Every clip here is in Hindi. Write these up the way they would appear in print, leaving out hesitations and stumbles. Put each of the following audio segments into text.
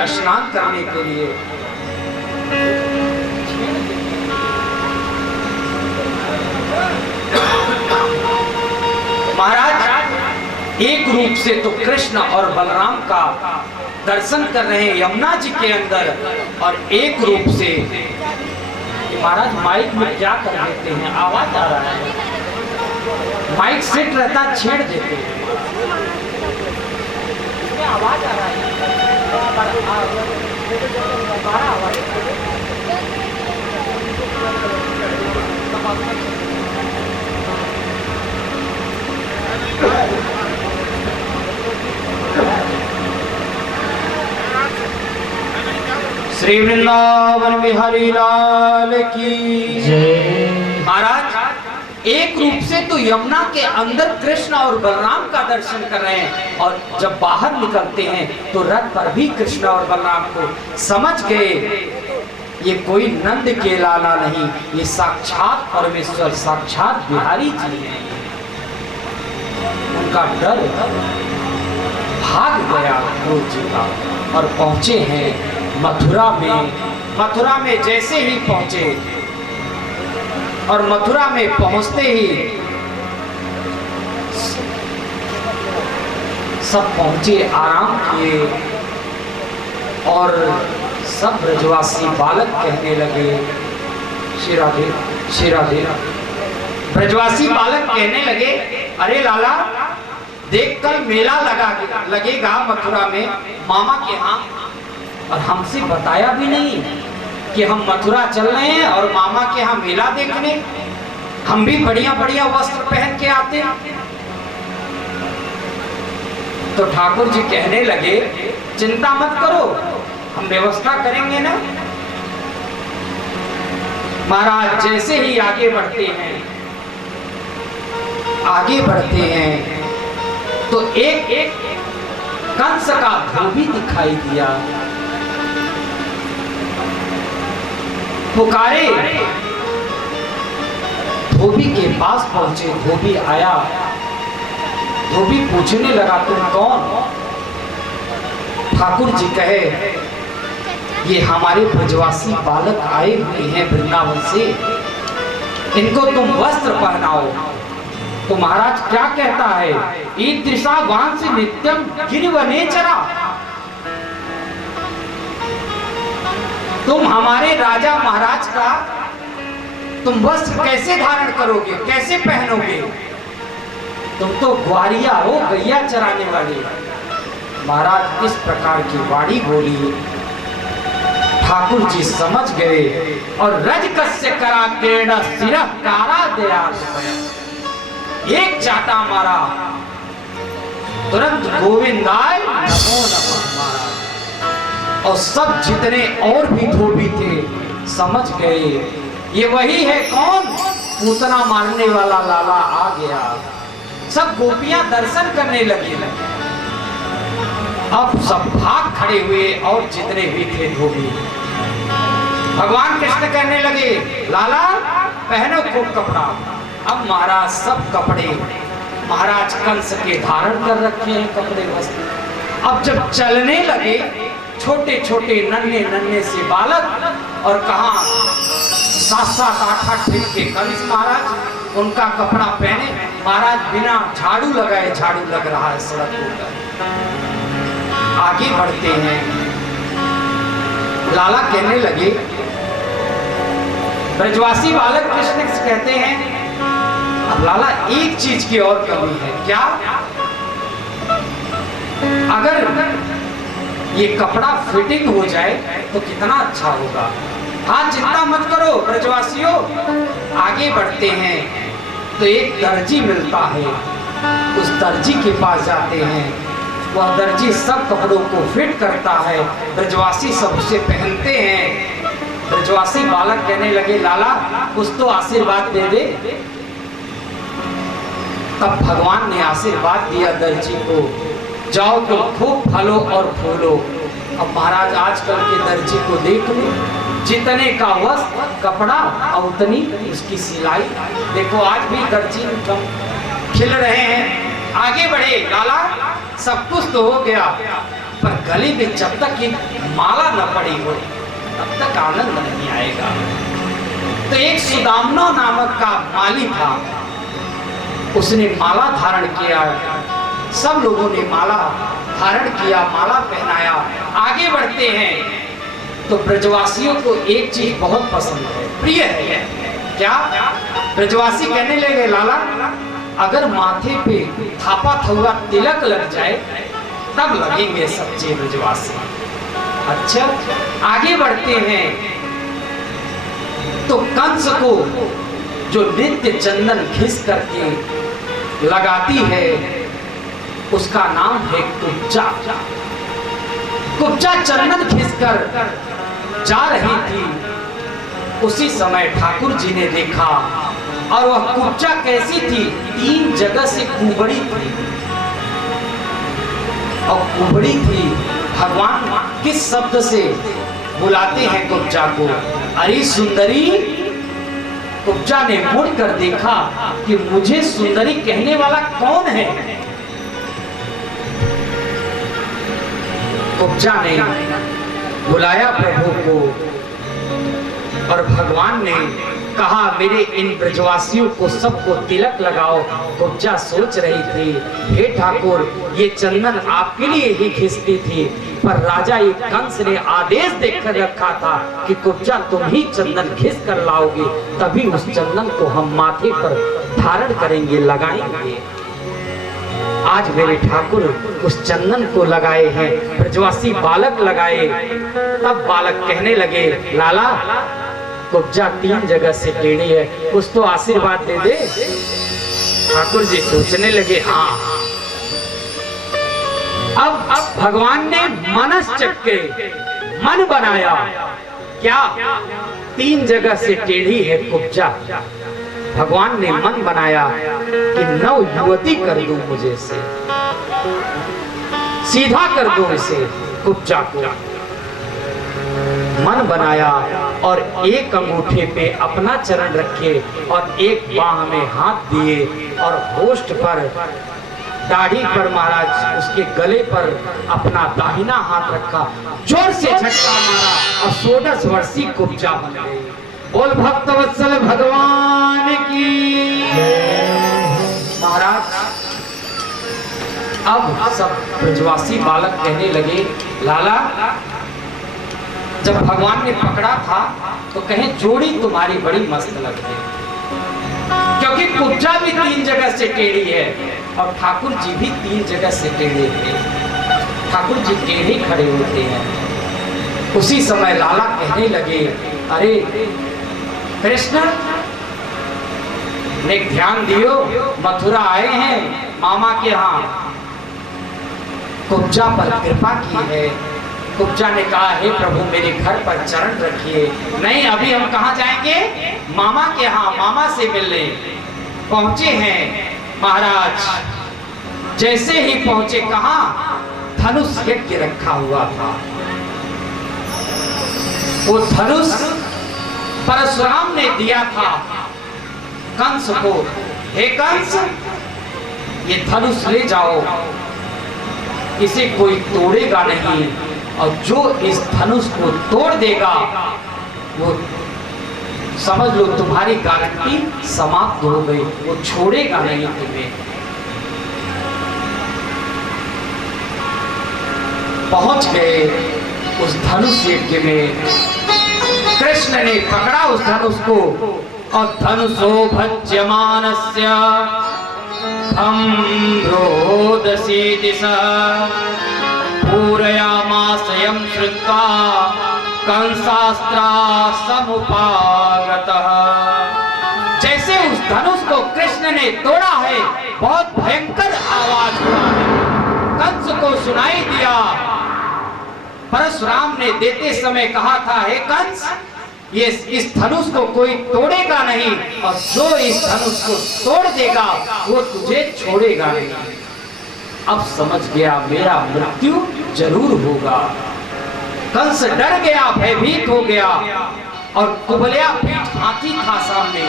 गए स्नान करने के लिए। महाराज एक रूप से तो कृष्ण और बलराम का दर्शन कर रहे हैं यमुना जी के अंदर, और एक रूप से महाराज माइक में क्या कर देते हैं, आवाज आ रहा है, माइक सेट रहता छेड़ देते हैं, आवाज आ रहा है, श्री वृंदावन बिहारी लाल की जय। महाराज एक रूप से तो यमुना के अंदर कृष्ण और बलराम का दर्शन कर रहे हैं, और जब बाहर निकलते हैं तो रथ पर भी कृष्ण और बलराम को समझ गए ये कोई नंद के लाला नहीं, ये साक्षात परमेश्वर साक्षात बिहारी जी हैं। उनका डर भाग गया क्रोध जी का, और पहुंचे हैं मथुरा में। मथुरा में जैसे ही पहुंचे और मथुरा में पहुंचते ही सब पहुंचे, आराम किए, और सब ब्रजवासी बालक कहने लगे श्री राधे श्री राधे। ब्रजवासी बालक कहने लगे अरे लाला देख कल मेला लगेगा मथुरा में मामा के यहाँ, और हमसे बताया भी नहीं कि हम मथुरा चल रहे हैं और मामा के यहाँ मेला देखने, हम भी बढ़िया बढ़िया वस्त्र पहन के आते। तो ठाकुर जी कहने लगे चिंता मत करो, हम व्यवस्था करेंगे ना। महाराज जैसे ही आगे बढ़ते हैं तो एक कंस का धोबी दिखाई दिया, पुकारे। धोबी के पास पहुंचे, धोबी आया, धोबी पूछने लगा तुम कौन? ठाकुर जी कहे ये हमारे ब्रजवासी बालक आए हुए हैं वृंदावन से, इनको तुम वस्त्र पहनाओ। तो महाराज क्या कहता है, ईदृशा वांस नित्यम गिरिवनेचरा, तुम हमारे राजा महाराज का तुम वस्त्र कैसे धारण करोगे, कैसे पहनोगे? तुम तो ग्वारिया हो, गैया चराने वाले। महाराज इस प्रकार की वाणी बोली, ठाकुर जी समझ गए, और रजकस्य करा केण सिरह कारा दया, एक चाटा मारा, तुरंत गोविंदाय नमो नमः महाराज। और सब जितने और भी धोबी थे समझ गए ये वही है, कौन? पूतना मारने वाला लाला आ गया। सब गोपियां दर्शन करने लगी। अब सब भाग खड़े हुए, और जितने भी थे धोबी भगवान कृष्ण कहने लगे लाला पहनो खूब कपड़ा। अब महाराज सब कपड़े महाराज कंस के धारण कर रखे हैं, कपड़े वस्त्र। अब जब चलने लगे छोटे छोटे नन्हे नन्हे से बालक, और कहा 7-7 8-8 फीट के कंस महाराज, उनका कपड़ा पहने महाराज बिना झाड़ू लगाए, झाड़ू लग रहा है सड़क पर। आगे बढ़ते हैं, लाला कहने लगे, ब्रजवासी बालक कृष्ण कहते हैं अब लाला एक चीज की और कमी है, क्या? अगर ये कपड़ा फिटिंग हो जाए तो कितना अच्छा होगा। हाँ चिंता मत करो ब्रजवासियों। आगे बढ़ते हैं तो एक दर्जी मिलता है, उस दर्जी के पास जाते हैं, वह दर्जी सब कपड़ों को फिट करता है, ब्रजवासी सब उसे पहनते हैं। ब्रजवासी बालक कहने लगे लाला कुछ तो आशीर्वाद दे दे। तब भगवान ने आशीर्वाद दिया दर्जी को, जाओ तो खूब फलो और फूलो। अब महाराज आजकल के दर्जी को देख लो, जितने का वस्त्र कपड़ा और उतनी उसकी सिलाई। देखो आज भी दर्जी कम खिल रहे हैं। आगे बढ़े लाला, सब कुछ तो हो गया, पर गले में जब तक ये माला न पड़ी हो तब तक आनंद नहीं आएगा। तो एक सुदामना नामक का माली था, उसने माला धारण किया, सब लोगों ने माला धारण किया, माला पहनाया। आगे बढ़ते हैं तो ब्रजवासियों को एक चीज बहुत पसंद है, प्रिय है। क्या? ब्रजवासी कहने लगे, लाला अगर माथे पे थापा थुआ तिलक लग जाए तब लगेंगे सच्चे ब्रजवासी। अच्छा, आगे बढ़ते हैं तो कंस को जो नित्य चंदन घिस करके लगाती है उसका नाम है कुब्जा। कुब्जा चंदन घिसकर जा रही थी, उसी समय ठाकुर जी ने देखा और वह कुब्जा कैसी थी, 3 जगह से कुबड़ी थी। और कुबड़ी थी, भगवान किस शब्द से बुलाते हैं कुब्जा को? अरे सुंदरी। कुब्जा ने मुड़कर देखा कि मुझे सुंदरी कहने वाला कौन है। कुब्जा ने बुलाया प्रभु को और भगवान ने कहा, मेरे इन ब्रजवासियों को सबको तिलक लगाओ। कुब्जा सोच रही थी, हे ठाकुर ये चंदन आपके लिए ही घिसती थी, पर राजा ये कंस ने आदेश देकर रखा था कि कुब्जा तुम ही चंदन घिस कर लाओगे, तभी उस चंदन को हम माथे पर धारण करेंगे, लगाएंगे। आज मेरे ठाकुर उस चंदन को लगाए हैं, ब्रजवासी बालक लगाए। तब बालक कहने लगे, लाला कुब्जा 3 जगह से टेढ़ी है, कुछ तो आशीर्वाद दे दे। ठाकुर जी सोचने लगे, हाँ अब भगवान ने मनश्चक्र मन बनाया। क्या? 3 जगह से टेढ़ी है कुब्जा। भगवान ने मन बनाया कि नव युवती कर दूं, मुझे से सीधा कर दूं इसे कुब्जा को। मन बनाया और एक अंगूठे पे अपना चरण रखे और एक बाह में हाथ दिए और होष्ठ पर, दाढ़ी पर महाराज उसके गले पर अपना दाहिना हाथ रखा, जोर से झटका मारा और 16 वर्षीय कुब्जा बन गई। बोल भक्तवत्सल भगवान की। महाराज अब सब ब्रजवासी बालक कहने लगे, लाला जब भगवान ने पकड़ा था तो कहें जोड़ी तुम्हारी बड़ी मस्त लगती है, क्योंकि कुब्जा भी 3 जगह से टेढ़ी है और ठाकुर जी भी 3 जगह से टेढ़े थे। ठाकुर जी टेढ़े खड़े होते हैं। उसी समय लाला कहने लगे, अरे कृष्ण ने ध्यान दियो, मथुरा आए हैं मामा के यहाँ, कुब्जा पर कृपा की है। कुब्जा ने कहा, हे प्रभु मेरे घर पर चरण रखिए। नहीं, अभी हम कहाँ जाएंगे? मामा के यहाँ, मामा से मिलने पहुंचे हैं। महाराज जैसे ही पहुंचे, कहाँ? धनुष यज्ञ रखा हुआ था। वो धनुष परशुराम ने दिया था कंस को। हे कंस, ये धनुष ले जाओ, इसे कोई तोड़ेगा नहीं, और जो इस धनुष को तोड़ देगा वो समझ लो तुम्हारी गारंटी समाप्त हो गई, वो छोड़ेगा नहीं तुम्हें। पहुंच गए उस धनुष यज्ञ में। कृष्ण ने पकड़ा उस धनुष को और धनुषो भज्यमानस्य रोदसी दिशा पूरयामासयं श्रुत्वा कंसास्त्रा समुपागतः। जैसे उस धनुष को कृष्ण ने तोड़ा है, बहुत भयंकर आवाज हुआ है, कंस को सुनाई दिया। परशुराम ने देते समय कहा था, हे कंस, ये इस धनुष को कोई तोड़ेगा नहीं, और जो इस धनुष को तोड़ देगा वो तुझे छोड़ेगा नहीं। अब समझ गया मेरा मृत्यु जरूर होगा। कंस डर गया, भयभीत हो गया, और कुबलिया पीठ हाथी था सामने।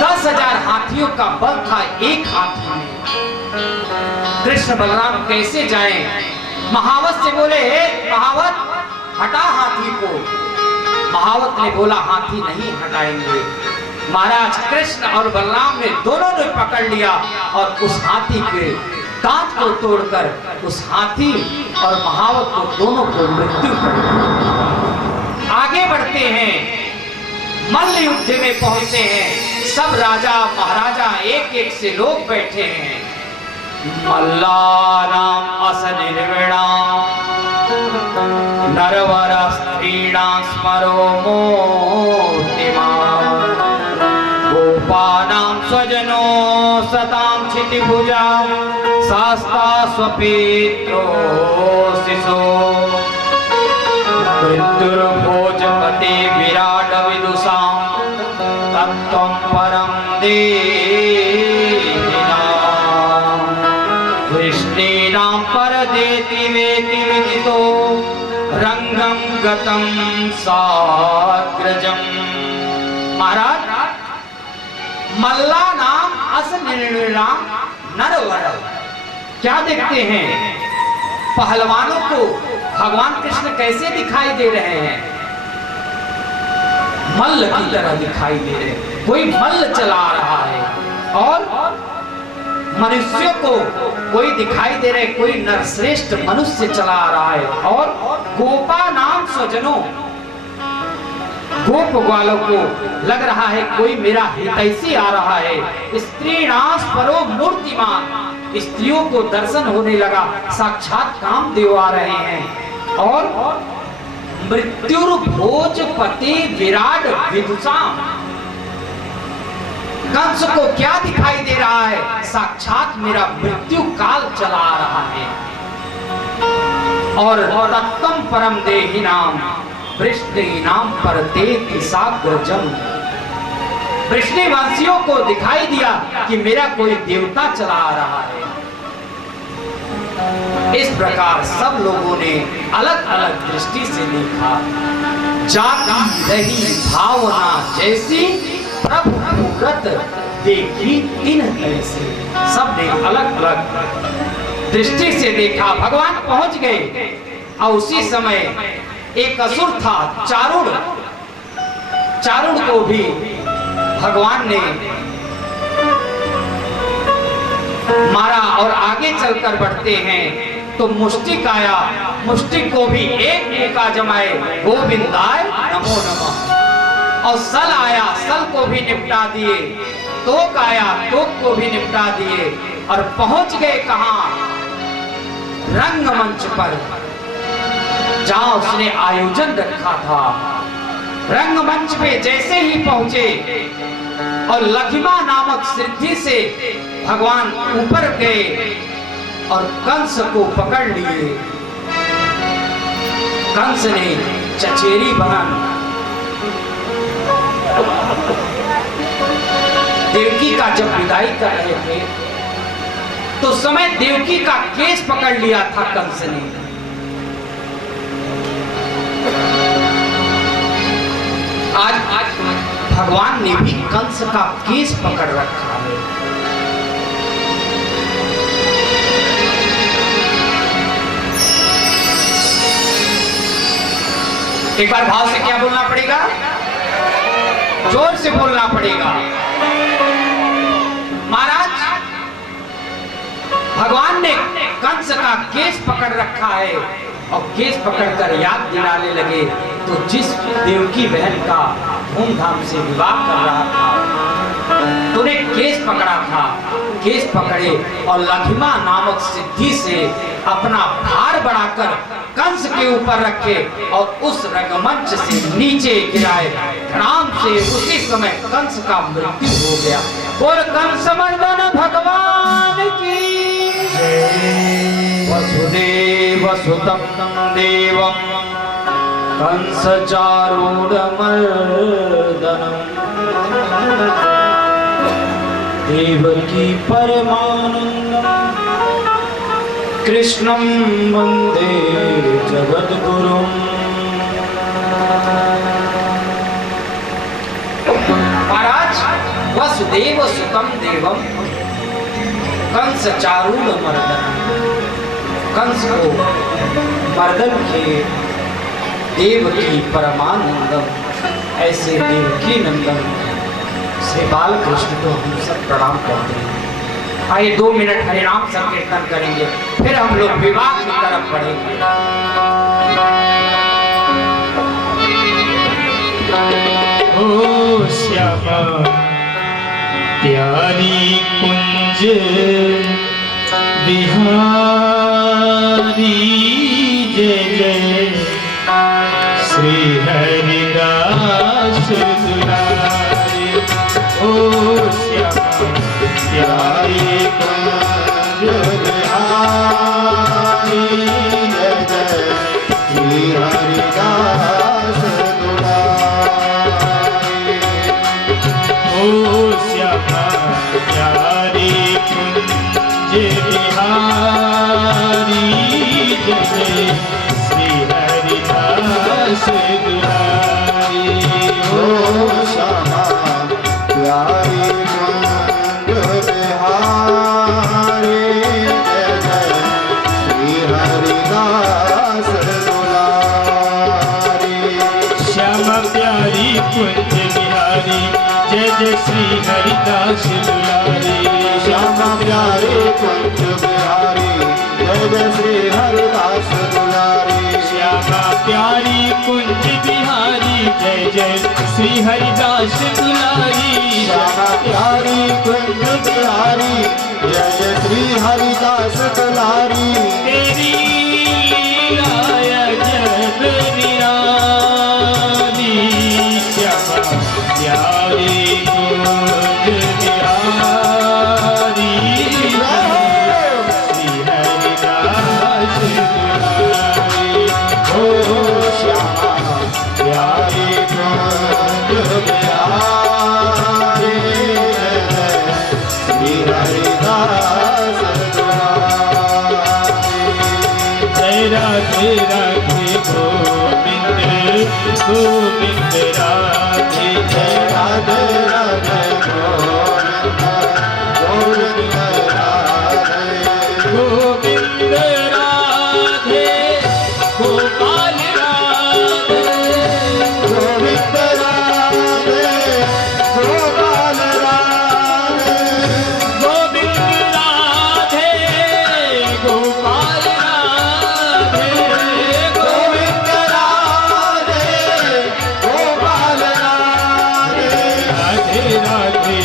10,000 हाथियों का बल था एक हाथी में। कृष्ण बलराम कैसे जाएं? महावत से बोले, हे महावत हटा हाथी को। महावत ने बोला, हाथी नहीं हटाएंगे। महाराज कृष्ण और बलराम ने दोनों ने पकड़ लिया और उस हाथी के दांत को तोड़कर उस हाथी और महावत को दोनों को मृत्यु कर दिया। आगे बढ़ते हैं, मल्ल युद्ध में पहुंचते हैं। सब राजा महाराजा एक एक से लोग बैठे हैं। मल्लानाम असनिर्विणाम नरवर स्त्रीणां स्मरो मूर्तिमान् गोपानां स्वजनो सतां क्षितिभुजा शास्ता स्वपित्रो शिशो मृत्युर्भोजपते विराट विदुषां तत्त्वं परं देहिनां कृष्णेनां परदेति वेति विदितो रंगं गतं साग्रजम्। महाराज मल्ला नाम असनिर्विणाम नरवर, क्या देखते हैं पहलवानों को भगवान कृष्ण कैसे दिखाई दे रहे हैं? मल्ल की तरह दिखाई दे रहे हैं। कोई मल्ल चला रहा है और मनुष्यों को कोई दिखाई दे रहे, कोई नरश्रेष्ठ मनुष्य चला रहा है। और गोपा नाम स्वजनों, गोप वालों को लग रहा है कोई मेरा हितैषी आ रहा है। स्त्रीणां परो मूर्तिमान, स्त्रियों को दर्शन होने लगा, साक्षात कामदेव आ रहे हैं। और मृत्युर्भोजपते विराट विदुषाम, कंस को क्या दिखाई दे रहा है? साक्षात मेरा मृत्यु काल चला आ रहा है। और तत्त्वं परम देहिनाम वृष्णीनां परतेति साग्रजम्, वृष्णिवंशियों को दिखाई दिया कि मेरा कोई देवता चला आ रहा है। इस प्रकार सब लोगों ने अलग अलग दृष्टि से देखा। जागी रही भावना जैसी प्रभु मूरत देखी तीन ऐसे, सब ने अलग अलग दृष्टि से देखा। भगवान पहुंच गए और उसी समय एक असुर था चारुण, चारुण को भी भगवान ने मारा। और आगे चलकर बढ़ते हैं तो मुष्टिक आया, मुष्टिक को भी एक मुका जमाए गोविंदाय नमो नमः। और सल आया, सल को भी निपटा दिए। तोक आया, तोक को भी निपटा दिए। और पहुंच गए कहां? रंगमंच पर, जहां उसने आयोजन रखा था। रंगमंच पे जैसे ही पहुंचे और लघिमा नामक सिद्धि से भगवान ऊपर गए और कंस को पकड़ लिए। कंस ने चचेरी बहन देवकी का जब विदाई कर रहे थे तो समय देवकी का केस पकड़ लिया था कंस ने। आज भगवान ने भी कंस का केस पकड़ रखा है। एक बार भाव से क्या बोलना पड़ेगा? जोर से बोलना पड़ेगा। महाराज भगवान ने कंस का केस पकड़ रखा है और केस पकड़कर याद दिलाने लगे। तो जिस देवकी बहन का धूमधाम से विवाह कर रहा था तूने केस पकड़ा था, केस पकड़े और लघिमा नामक सिद्धि से अपना भार बढ़ाकर कंस के ऊपर रखे और उस रंगमंच से नीचे गिराए। राम से उसी समय कंस का मृत्यु हो गया। और कंस मर्दन भगवान की वसुदेव सुतं देवं कंस चारूढमर्दनम् देवकी परमानंदम् कृष्णं वंदे जगद्गुरुम्। महाराज वसुदेव सुतं देवं कंस चारूढमर्दनम्, कंस को मर्दन किए देवकी परमानंदम, ऐसे देवकी नंदन श्री बाल कृष्ण को हम सब प्रणाम करते हैं। आइए 2 मिनट हरिनाम संकीर्तन करेंगे, फिर हम लोग विवाह की तरफ बढ़ेंगे। ओ श्यामा प्यारी कुंज बिहारी जय जय श्री हरिदास दुलारी। ओ श्यामा प्यारी कुंज बिहारी जय जय श्री हरिदास दुलारी। ओ श्यामा प्यारी कुंज बिहारी जय जय श्री हरिदास दुलारी। ओ श्यामा प्यारी कुंज बिहारी जय जय श्री हरिदास दुलारी। श्यामा प्यारी कुंज बिहारी जय जय श्री हरिदास दुलारी। श्यामा प्यारी कुंज बिहारी जय जय श्री हरिदास दुलारी। श्यामा प्यारी कुंज बिहारी जय जय श्री हरिदास दुलारी। श्यामा प्यारी कुंज बिहारी जय जय श्री हरिदास दुलारी। तेरी लीला जब निराली। श्यामा प्यारी कुंज बिहारी श्री हरिदास दुलारी। ओ श्यामा प्यारी कुंज बिहारी जय जय श्री हरिदास दुलारी। जय राधे राधे गोविंद गोविंद राधे जय राधे राधे गोविंद गोविंद राधे। गोविंद राधे गोपाल राधे। गोविंद राधे गोपाल राधे। गोविंद राधे गोपाल राधे। गोविंद राधे गोपाल राधे। राधे राधे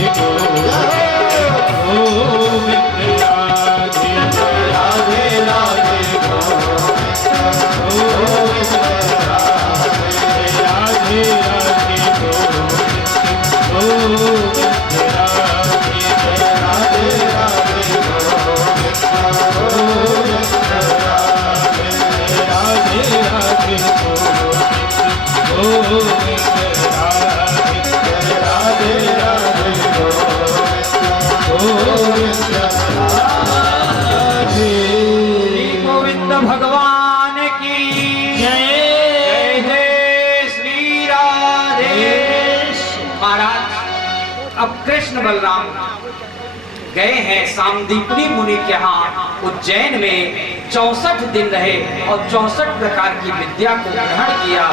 गोविंद राधे। राधे राधे गोविंद राधे राधे गोविंद राधे। राधे राधे गोविंद राधे राधे गोविंद राधे। राधे राधे गोविंद राधे। श्री गोविंद भगवान की जय जय श्री राधे। महाराज अब कृष्ण बलराम गए हैं सामदीपनी मुनि के यहाँ उज्जैन में 64 दिन रहे और 64 प्रकार की विद्या को ग्रहण किया।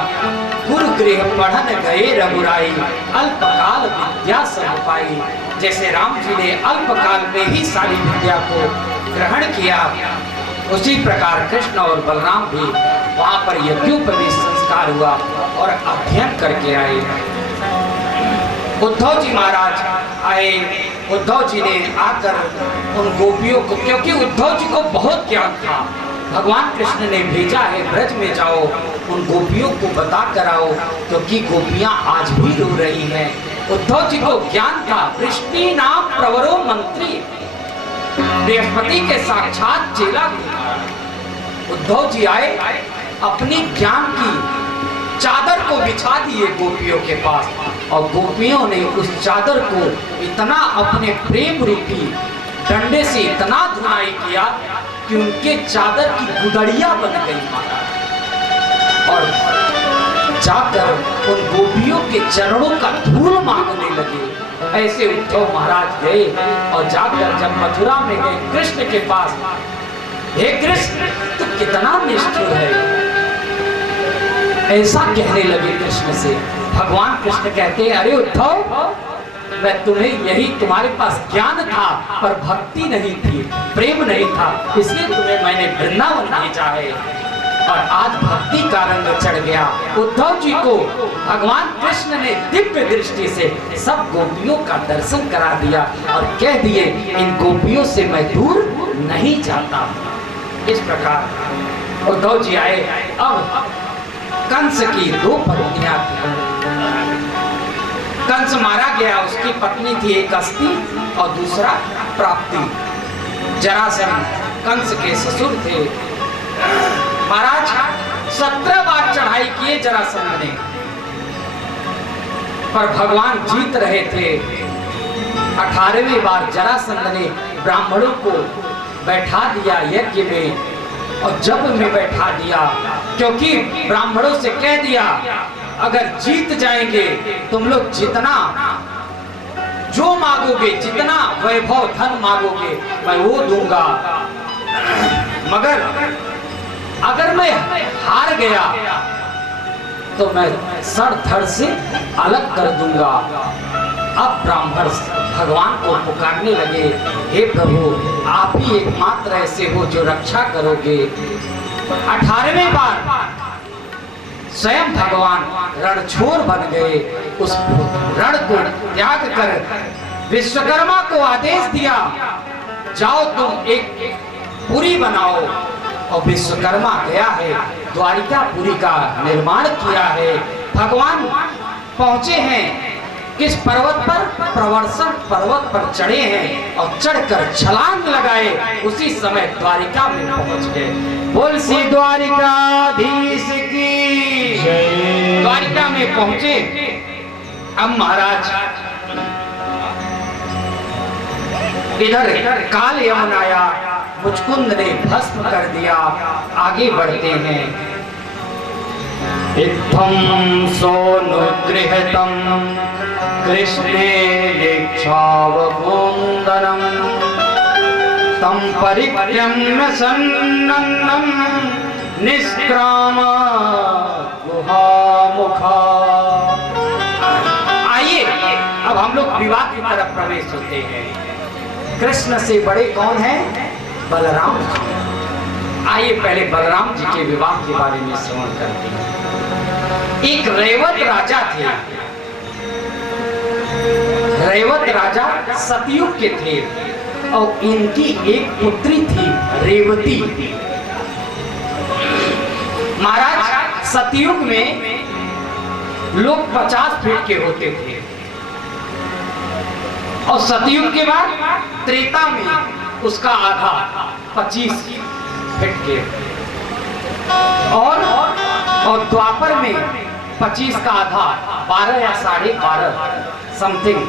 गुरु गृह पढ़न गए रघुराई, अल्पकाल विद्या सब पाई। जैसे राम जी ने अल्पकाल में ही सारी विद्या को ग्रहण किया, उसी प्रकार कृष्ण और बलराम भी वहां पर यज्ञोपवीत संस्कार हुआ और अध्ययन करके आए। उद्धव जी महाराज आए। उद्धव जी ने आकर उन गोपियों को, क्योंकि उद्धव जी को बहुत ज्ञान था, भगवान कृष्ण ने भेजा है ब्रज में जाओ उन गोपियों को बता कर आओ, क्योंकि गोपियां आज भी रो रही हैं। उद्धव जी को ज्ञान था, वृष्टि नाम प्रवरो मंत्री, बृहस्पति के साक्षात चेला थे। उद्धव जी आए, अपनी ज्ञान की चादर को बिछा दिए गोपियों के पास, और गोपियों ने उस चादर को इतना अपने प्रेम रूपी डंडे से इतना धुनाई किया कि उनके चादर की गुदड़िया बन गई महाराज। और जाकर उन गोपियों के चरणों का धूल मांगने लगे। ऐसे उद्धव महाराज गए और जाकर जब मथुरा में गए कृष्ण के पास, हे कृष्ण कितना निष्ठुर है। ऐसा कहने लगे कृष्ण से। भगवान कृष्ण कहते अरे उद्धव, मैं तुम्हें यही, तुम्हारे पास ज्ञान था पर भक्ति नहीं थी, प्रेम नहीं था, इसलिए तुम्हें मैंने वृंदावन भेजा है और आज भक्ति का रंग चढ़ गया। उद्धव जी को भगवान कृष्ण ने दिव्य दृष्टि से सब गोपियों का दर्शन करा दिया और कह दिए इन गोपियों से मैं दूर नहीं जाता। इस प्रकार उद्धव जी आए। अब कंस की दो पत्नियां थी। कंस मारा गया, उसकी पत्नी थी एक अस्ति और दूसरा प्राप्ति। जरासंध कंस के ससुर थे। महाराज 17 बार चढ़ाई किए जरासंध ने, पर भगवान जीत रहे थे। 18वीं बार जरासंध ने ब्राह्मणों को बैठा दिया यज्ञ में और जप में बैठा दिया, क्योंकि ब्राह्मणों से कह दिया अगर जीत जाएंगे तुम लोग जितना जो मांगोगे, जितना वैभव धन मांगोगे मैं वो दूंगा, मगर अगर मैं हार गया तो मैं सर धड़ से अलग कर दूंगा। अब ब्राह्मण भगवान को पुकारने लगे, हे प्रभु आप ही एकमात्र ऐसे हो जो रक्षा करोगे। 18वें बार स्वयं भगवान रणछोर बन गए। उस रण को त्याग कर विश्वकर्मा को आदेश दिया जाओ तुम एक पुरी बनाओ, और विश्वकर्मा गया है, द्वारिकापुरी का निर्माण किया है। भगवान पहुंचे हैं किस पर्वत पर? प्रवर्षण पर्वत पर चढ़े हैं और चढ़कर छलांग लगाए, उसी समय द्वारिका में पहुंच गए। बोल श्री द्वारिकाधीश की जय। द्वारिका में पहुंचे। अब महाराज इधर काल यमन आया, मुचकुंद ने भस्म कर दिया। आगे बढ़ते हैं। इत्थं सोऽनुगृहीतं कृष्णेनेक्षावकुन्दनं तं परिक्रम्य सन्नन्नं निष्क्राम गुहामुखा। आइए अब हम लोग विवाह की तरफ प्रवेश होते हैं। कृष्ण से बड़े कौन हैं? बलराम जी। आइए पहले बलराम जी के विवाह के बारे में श्रवण करते हैं। एक रेवत राजा थे। रेवत राजा सतयुग के थे और इनकी एक पुत्री थी रेवती। महाराज सतयुग में लोग 50 फीट के होते थे और सतयुग के बाद त्रेता में उसका आधा 25 फीट के और द्वापर में 25 का आधा 12 या 12.5 समथिंग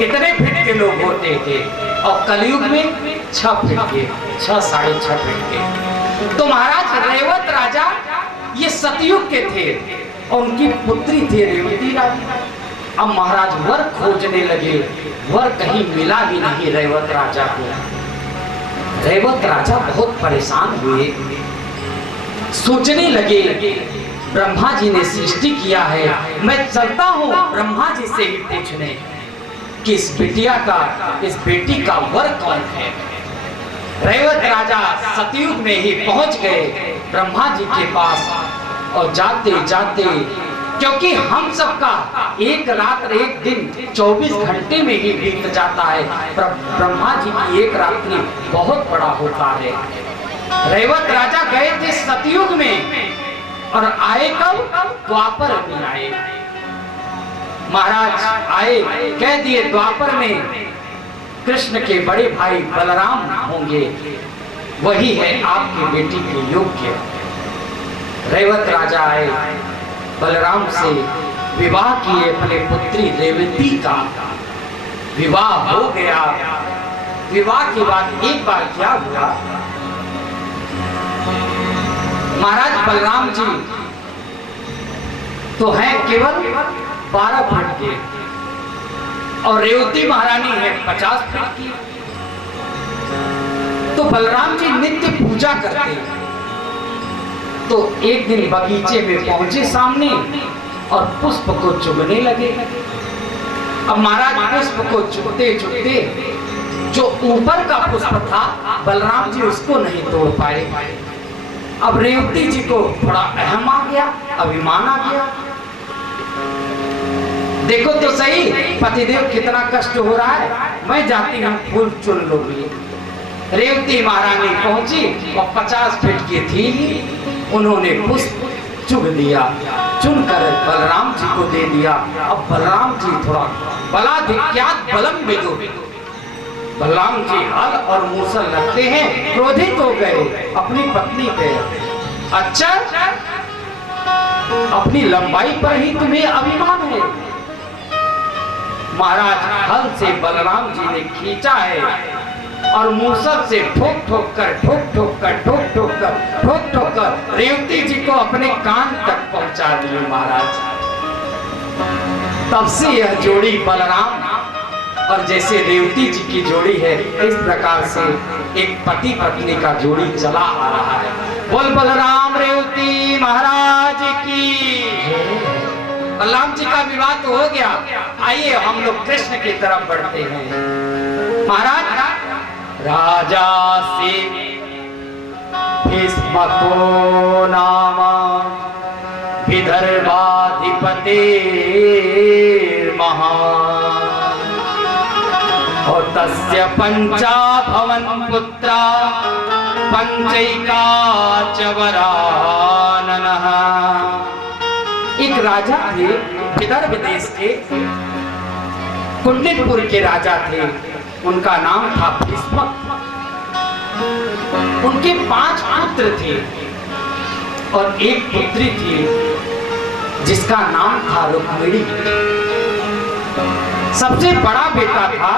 इतने फीट के लोग होते थे और कलयुग में 6 फीट के 6-6.5 फीट के। तो महाराज रेवत राजा ये सतयुग के थे और उनकी पुत्री थी रेवती रानी। अब महाराज वर खोजने लगे, वर कहीं मिला ही नहीं रेवत राजा को। रेवत राजा बहुत परेशान हुए, सोचने लगे ब्रह्मा जी ने सृष्टि किया है, मैं चलता हूँ ब्रह्मा जी से ही पूछने कि इस बेटी का वर कौन है। रेवत राजा सतयुग में ही पहुंच गए ब्रह्मा जी के पास और जाते जाते, क्योंकि हम सबका एक रात एक दिन 24 घंटे में ही बीत जाता है, ब्रह्मा जी की एक रात्रि बहुत बड़ा होता है। रेवत राजा गए थे सतयुग में और आए कब? द्वापर में आए। महाराज आए, कह दिए द्वापर में कृष्ण के बड़े भाई बलराम होंगे, वही है आपकी बेटी के योग्य। रेवत राजा आए, बलराम से विवाह किए, अपने पुत्री रेवती का विवाह हो गया। विवाह के बाद एक बार क्या हुआ, महाराज बलराम जी तो हैं केवल 12 फीट के और रेवती महारानी है 50 फीट की। तो बलराम जी नित्य पूजा करते, तो एक दिन बगीचे में पहुंचे सामने और पुष्प को चुगने लगे। अब महाराज पुष्प को चुगते चुगते जो ऊपर का पुष्प था बलराम जी उसको नहीं तोड़ पाए। अब रेवती जी को थोड़ा अहम आ गया, अभिमान आ गया। देखो तो सही पतिदेव कितना कष्ट हो रहा है, मैं जाती हूँ फूल चुन लूंगी। रेवती महारानी पहुंची और 50 फीट की थी, उन्होंने पुष्प चुग दिया, चुनकर बलराम जी को दे दिया। अब बलराम जी थोड़ा बलाधिक्यात बलम विदु, बलराम जी हल और मूसल रखते हैं, क्रोधित हो गए अपनी पत्नी पे। अच्छा, अपनी लंबाई पर ही तुम्हें अभिमान है। महाराज हल से बलराम जी ने खींचा है और मूसल से ठोक ठोक कर रेवती जी को अपने कान तक पहुंचा दिए महाराज। तब से यह जोड़ी बलराम और जैसे रेवती जी की जोड़ी है, इस प्रकार से एक पति पत्नी का जोड़ी चला आ रहा है। बोल बलराम रेवती महाराज की। बलराम जी का विवाह तो हो गया, आइए हम लोग कृष्ण की तरफ बढ़ते हैं। महाराज राजा से भीष्मको नाम विदर्भाधिपते महान और तस्य पंचा भवन पुत्रा पंचैका च वराननः। एक राजा थे विदर्भ देश के, कुंडितपुर के राजा थे, उनका नाम था भीष्मक। उनके 5 पुत्र थे और एक पुत्री थी जिसका नाम था रुक्मिणी। सबसे बड़ा बेटा था,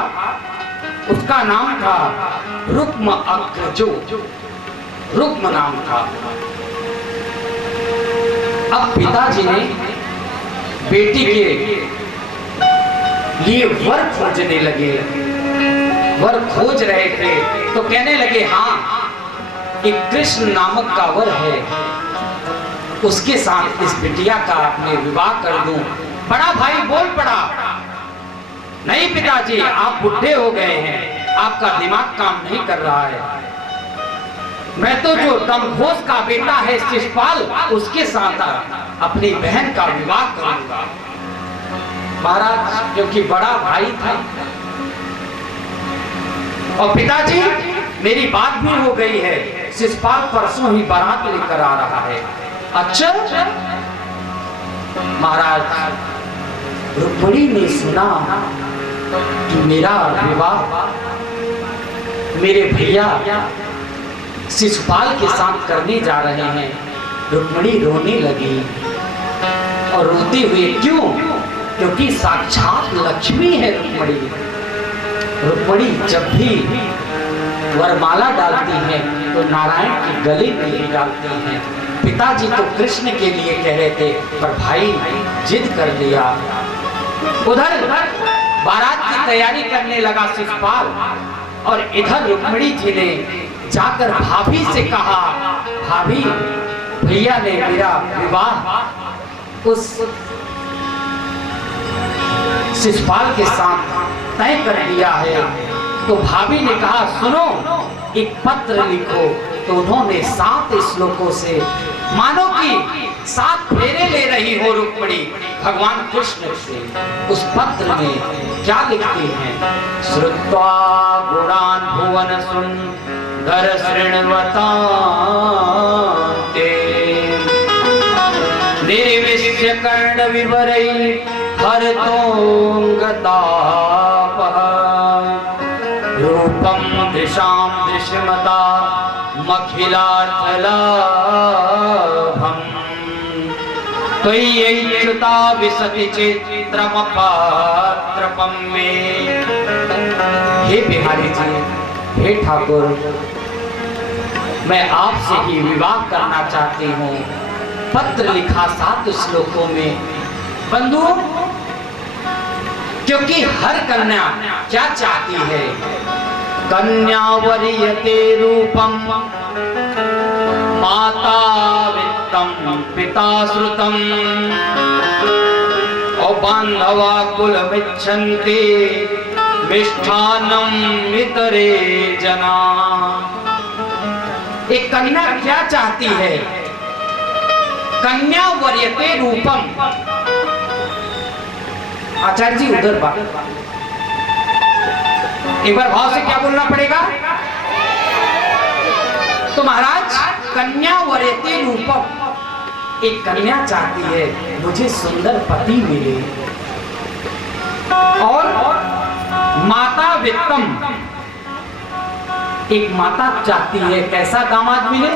उसका नाम था रुक्म अग्रजो, रुक्म नाम था। अब पिताजी ने बेटी के लिए वर खोजने लगे, वर खोज रहे थे तो कहने लगे हाँ एक कृष्ण नामक का वर है, उसके साथ इस बिटिया का मैं विवाह कर दूं। बड़ा भाई बोल पड़ा, नहीं पिताजी आप बुढ़े हो गए हैं, आपका दिमाग काम नहीं कर रहा है, मैं तो जो दमघोष का बेटा है शिशुपाल उसके साथ अपनी बहन का विवाह करूंगा। महाराज क्योंकि बड़ा भाई था और पिताजी मेरी बात भी हो गई है, शिशुपाल परसों ही बारात लेकर आ रहा है। अच्छा, महाराज रुक्मिणी ने सुना कि मेरा विवाह मेरे भैया शिशुपाल के साथ करने जा रहे हैं। रुक्मिणी रोने लगी और रोते हुए क्यों? क्योंकि साक्षात लक्ष्मी है रुक्मिणी। रुक्मिणी जब भी वरमाला डालती हैं तो नारायण के गले में ही डालती हैं। पिताजी तो कृष्ण के लिए कह रहे थे पर भाई जिद कर लिया। उधर बारात की तैयारी करने लगा शिशुपाल और इधर रुक्मिणी जी ने जाकर भाभी से कहा, भाभी भैया ने मेरा विवाह उस शिशुपाल के साथ तय कर दिया है। तो भाभी ने कहा सुनो एक पत्र लिखो। तो उन्होंने 7 श्लोकों से मानो कि 7 फेरे ले रही हो रुक्मिणी भगवान कृष्ण से। उस पत्र में क्या लिखती हैं? श्रुत्वा गुणान् भुवन सुंदर शृण्वता ते निर्विश्य कर्ण विवरै हरतोंगतापः रूपम दृशां दृश्यमता मखिलार्थलाभम् त्वय्यच्युता विशति चित्रमपात्रपं मे। हे बिहारी जी, हे ठाकुर, मैं आपसे ही विवाह करना चाहती हूँ। पत्र लिखा 7 श्लोकों में। बंधु, क्योंकि हर कन्या क्या चाहती है? कन्या वरीयते रूपम माता वित्तम पिता श्रुतम और बांधवा कुलमिच्छन्ति मिष्ठान्नम वितरे जना। एक कन्या क्या चाहती है? कन्या वर्यते रूपम। आचार्य जी उधर बात, एक बार भाव से क्या बोलना पड़ेगा? तो महाराज कन्या वर्यते रूपम, एक कन्या चाहती है मुझे सुंदर पति मिले, और माता वित्तम, एक माता चाहती है कैसा दामाद मिले?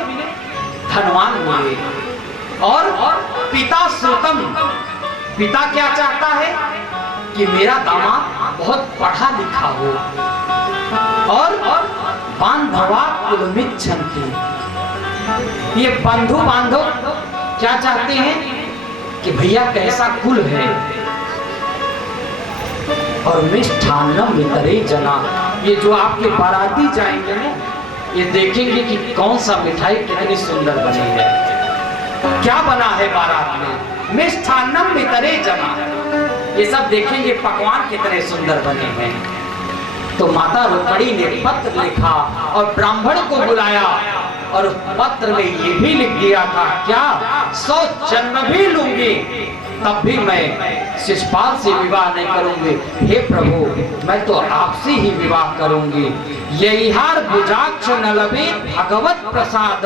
धनवान मिले। और पिता श्रुतम, पिता क्या चाहता है कि मेरा दामाद बहुत पढ़ा लिखा हो। और बांधवा कुलमिच्छन्ति, ये बंधु बांधव क्या चाहते हैं कि भैया कैसा कुल है। और मिष्ठान्नम वितरे जना, ये जो आपके बाराती जाएंगे ना, ये देखेंगे कि कौन सा मिठाई कितनी सुंदर बनी है, क्या बना है बारात में। मिष्ठान्नम वितरे जना, ये सब देखेंगे पकवान कितने सुंदर बने हैं। तो माता रुक्मिणी ने पत्र लिखा और ब्राह्मण को बुलाया, और उस पत्र में ये भी लिख दिया था क्या? 100 जन्म भी लूंगी तब भी मैं शिशुपाल से विवाह नहीं करूंगी। हे प्रभु मैं तो आपसे ही विवाह करूंगी। यहिहार भुजाक्ष नलबे भगवत प्रसाद,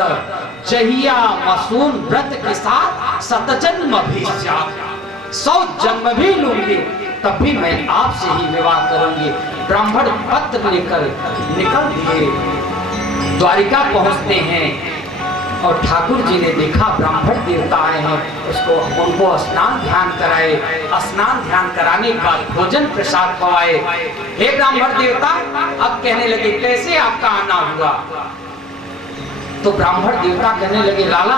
जहिया मसून व्रत के साथ सतजन्म भी 100 जन्म भी लूंगी तब भी मैं आपसे ही विवाह करूंगी। ब्राह्मण पत्र लेकर निकल दिए, द्वारिका पहुंचते हैं और ठाकुर जी ने देखा ब्राह्मण देवता आए हैं, उसको उनको स्नान ध्यान कराए। स्नान ध्यान कराने के बाद भोजन प्रसाद खवाए। हे ब्राह्मण देवता, अब कहने लगे कैसे आपका आना हुआ? तो ब्राह्मण देवता कहने लगे लाला,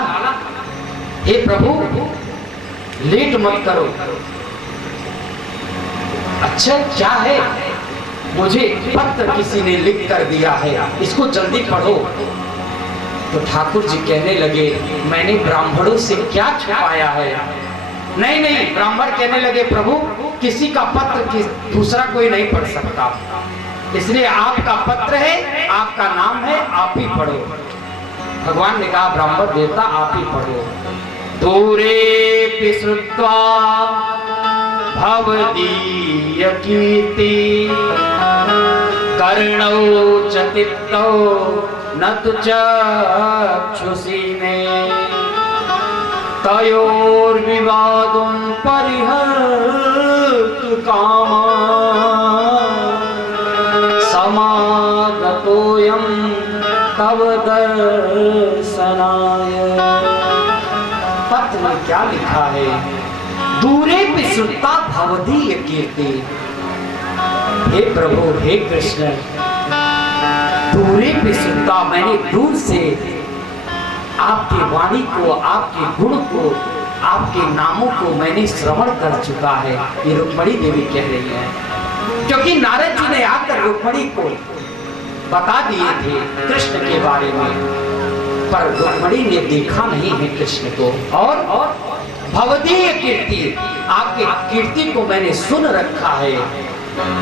हे प्रभु लेट मत करो। अच्छा क्या है? मुझे पत्र किसी ने लिख कर दिया है, इसको जल्दी पढ़ो। तो ठाकुर जी कहने लगे मैंने ब्राह्मणों से क्या छुपाया है? नहीं नहीं, ब्राह्मण कहने लगे प्रभु किसी का पत्र दूसरा कोई नहीं पढ़ सकता, इसलिए आपका पत्र है, आपका नाम है, आप ही पढ़ो। भगवान ने कहा ब्राह्मण देवता आप ही पढ़ो। दूरे श्रुत्वा भवदीय कीर्ति, कर्णौ च तिक्तौ न तु चक्षुषि मे, तयोर्विवादं परिहर्तु कामा, समागतोऽयं तव दर्शनाय। पत्र में क्या लिखा है? दूरे विश्रुता भवदीय कीर्ति। हे प्रभु हे कृष्ण, दूरे विश्रुता, मैंने दूर से आपके वाणी को, आपके गुण को, आपके नामों को मैंने श्रवण कर चुका है। ये रुक्मिणी देवी कह रही है, क्योंकि नारद जी ने आकर रुक्मिणी को बता दिए थे कृष्ण के बारे में, पर रुक्मिणी ने देखा नहीं है कृष्ण को। और भवदीय कीर्ति, आपके कीर्ति को मैंने सुन रखा है।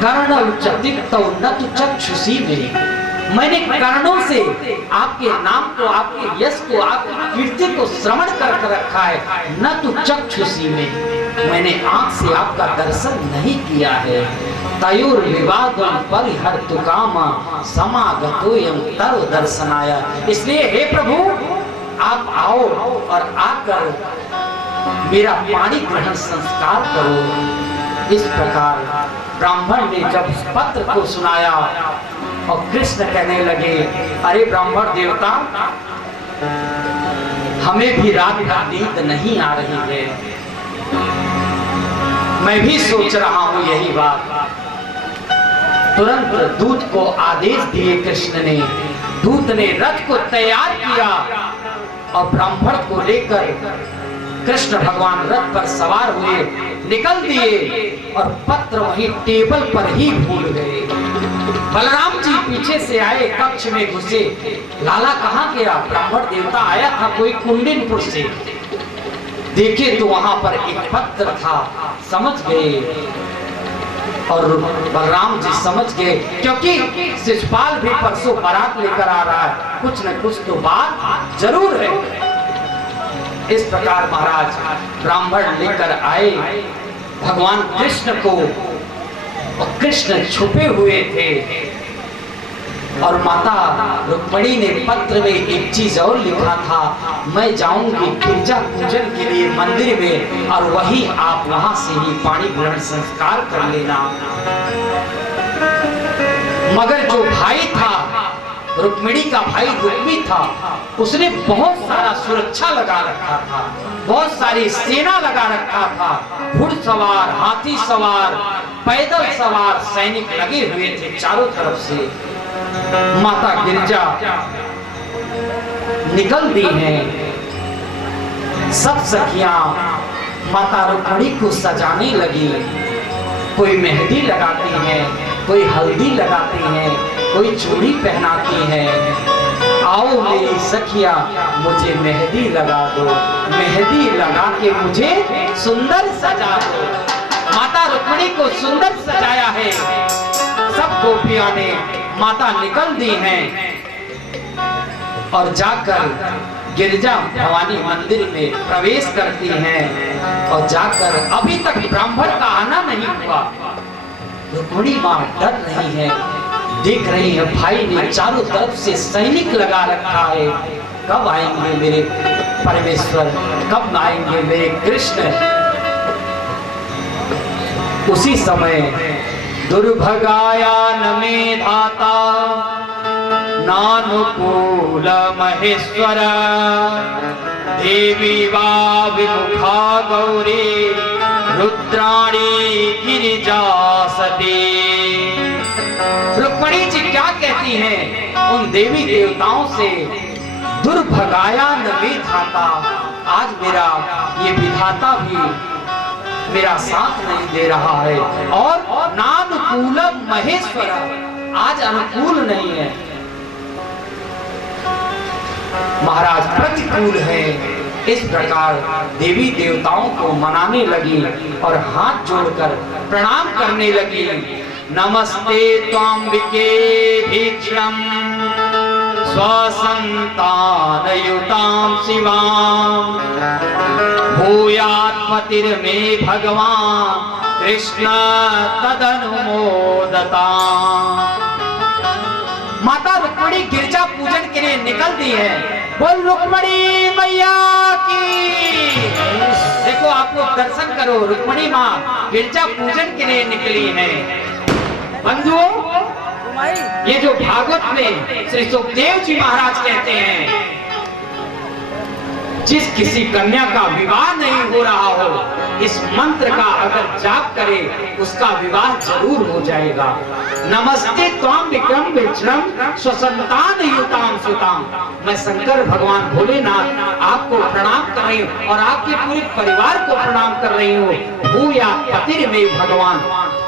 कर्णौ च तिक्तौ न तु चक्षुषि मे, मैंने कर्णों से आपके नाम को, आपके यश को, आपकी कीर्ति को श्रवण कर रखा है। न तु चक्षुषि में, मैंने आंख से आपका दर्शन नहीं किया है। तयोर विवादं परिहर्तु कामा, समागतोऽयं तव दर्शनाय। इसलिए हे प्रभु आप आओ और आकर मेरा पाणी ग्रहण संस्कार करो। इस प्रकार ब्राह्मण ने जब पत्र को सुनाया और कृष्ण कहने लगे अरे ब्राह्मण देवता, हमें भी रात भर नींद नहीं आ रही है, मैं भी सोच रहा हूं यही बात। तुरंत दूत को आदेश दिए कृष्ण ने, दूत ने रथ को तैयार किया और ब्राह्मण को लेकर कृष्ण भगवान रथ पर सवार हुए, निकल दिए और पत्र वहीं टेबल पर ही भूल गए। बलराम जी पीछे से आए, कक्ष में घुसे। लाला कहाँ गया? ब्राह्मण देवता आया था कोई कुंडिनपुर से, देखे तो वहां पर एक पत्र था, समझ गए। और बलराम जी समझ गए, क्योंकि शिशुपाल भी परसों बारात लेकर आ रहा है, कुछ न कुछ तो बात जरूर है। इस प्रकार महाराज ब्राह्मण लेकर आए भगवान कृष्ण को, और कृष्ण छुपे हुए थे। और माता रुक्मिणी ने पत्र में एक चीज और लिखा था, मैं जाऊंगी गिरजा पूजन के लिए मंदिर में, और वही आप वहां से ही पाणी ग्रहण संस्कार कर लेना। मगर जो भाई था, रुक्मिणी का भाई रुक्मी था, उसने बहुत सारा सुरक्षा लगा रखा था, बहुत सारी सेना लगा रखा था, घुड़सवार, हाथी सवार, पैदल सवार सैनिक लगे हुए थे चारों तरफ से। माता गिरजा निकल दी हैं। सब सखियां माता रुक्मिणी को सजाने लगी, कोई मेहंदी लगाती है, कोई हल्दी लगाती है, कोई चूड़ी पहनाती है। आओ मेरी सखिया मुझे मेहंदी लगा दो, मेहंदी लगा के मुझे सुंदर सजा दो। माता रुक्मिणी को सुंदर सजाया है। सब गोपियां ने माता निकल दी हैं और जाकर गिरजा भवानी मंदिर में प्रवेश करती हैं। और जाकर अभी तक ब्राह्मण का आना नहीं हुआ। रुक्मिणी मां डर रही है, देख रही है भाई ने चारों तरफ से सैनिक लगा रखा है, कब आएंगे मेरे परमेश्वर, कब आएंगे मेरे कृष्ण। उसी समय दुर्भगाया न मे धाता नानुकूल महेश्वर, देवी वा विमुखा गौरी रुद्राणी गिरिजा सती। रुक्मिणी जी क्या कहती हैं उन देवी देवताओं से, दुर्भगाया न मे धाता, आज मेरा ये विधाता भी मेरा साथ नहीं दे रहा है, और नानुकूल महेश्वर, आज अनुकूल नहीं है, महाराज प्रतिकूल है। इस प्रकार देवी देवताओं को मनाने लगी और हाथ जोड़कर प्रणाम करने लगी। नमस्ते त्वांबिके भीक्षणं स्वसंतान युतां शिवां, भूयात् पतिर्मे भगवान कृष्ण तदनुमोदता। माता रुक्मिणी गिरजा पूजन के लिए निकल दी है। बोल रुक्मिणी मैया की। देखो आप लोग दर्शन करो, रुक्मिणी माँ गिरजा पूजन के लिए निकली है। बंधुओं, ये जो भागवत में श्री सुखदेव जी महाराज कहते हैं, जिस किसी कन्या का विवाह नहीं हो रहा हो, इस मंत्र का अगर जाप करे उसका विवाह जरूर हो जाएगा। नमस्ते त्वाम विक्रम विक्रम स्वसंतान युताम सुताम। मैं शंकर भगवान भोलेनाथ आपको प्रणाम कर रही हूँ और आपके पूरे परिवार को प्रणाम कर रही हूँ। भूया पतिर में भगवान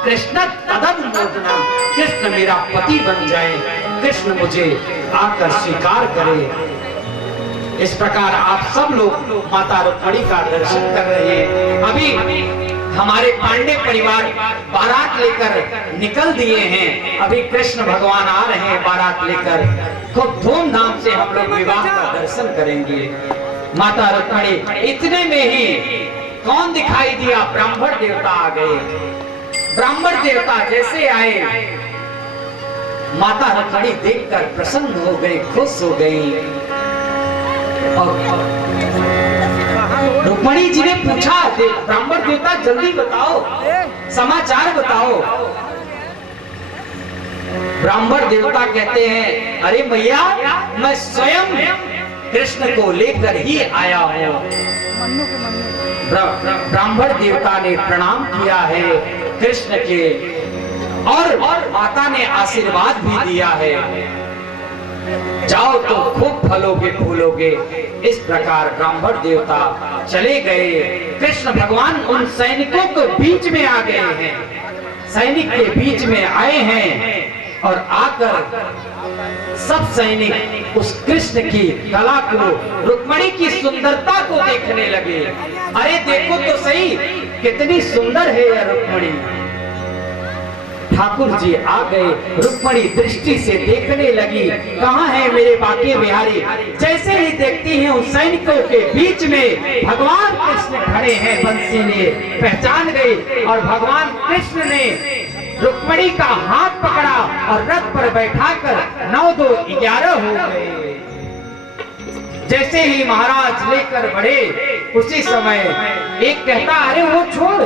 कृष्ण तदनुमोदनम, कृष्ण मेरा पति बन जाए, कृष्ण मुझे आकर स्वीकार करे। इस प्रकार आप सब लोग माता रुक्मिणी का दर्शन कर रहे हैं। अभी हमारे पांडे परिवार बारात लेकर निकल दिए हैं। अभी कृष्ण भगवान आ रहे हैं बारात लेकर। खूब धूमधाम से हम लोग विवाह का दर्शन करेंगे। माता रुक्मिणी, इतने में ही कौन दिखाई दिया? ब्राह्मण देवता आ गए। ब्राह्मण देवता जैसे आए, माता रुक्मिणी देखकर प्रसन्न हो गई, खुश हो गई। रुक्मिणी जी ने पूछा, ब्राह्मण देवता जल्दी बताओ, समाचार बताओ। ब्राह्मण देवता कहते हैं, अरे मैया, मैं स्वयं कृष्ण को लेकर ही आया हूँ। ब्राह्मण देवता ने प्रणाम किया है कृष्ण के, और माता ने आशीर्वाद भी दिया है, जाओ तो खूब फलोगे फूलोगे। इस प्रकार ब्राह्मण देवता चले गए। कृष्ण भगवान उन सैनिकों के बीच में आ गए हैं, सैनिक के बीच में आए हैं और आकर सब सैनिक उस कृष्ण की कला को, रुक्मणी की सुंदरता को देखने लगे। अरे देखो तो सही, कितनी सुंदर है यह रुक्मणी। ठाकुर जी आ गए, रुक्मणी दृष्टि से देखने लगी, कहाँ है मेरे बाके बिहारी। जैसे ही देखती हैं उस सैनिकों के बीच में भगवान कृष्ण खड़े हैं, बंसी ने पहचान गई और भगवान कृष्ण ने रुक्मणी का हाथ पकड़ा और रथ पर बैठाकर 9 2 11 हो गए। जैसे ही महाराज लेकर बढ़े, उसी समय एक कहता, अरे वो छोड़,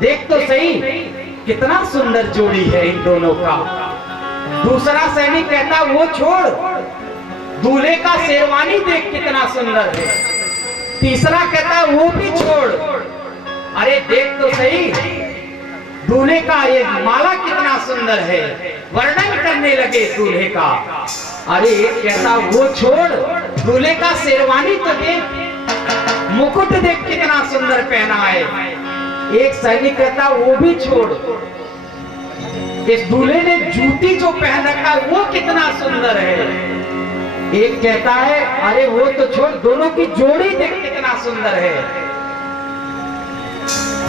देख तो सही कितना सुंदर जोड़ी है इन दोनों का। दूसरा सैनिक कहता, वो छोड़, दूल्हे का शेरवानी देख कितना सुंदर है। तीसरा कहता, वो भी छोड़, अरे देख तो सही दूल्हे का ये माला कितना सुंदर है। वर्णन करने लगे दूल्हे का। अरे एक कहता, वो छोड़, दूल्हे का शेरवानी तो देख, मुकुट देख कितना सुंदर पहना है। एक सैनिक कहता, वो भी छोड़, इस दूल्हे ने जूती जो पहन रखा है वो कितना सुंदर है। एक कहता है, अरे वो तो छोड़, दोनों की जोड़ी देख कितना सुंदर है।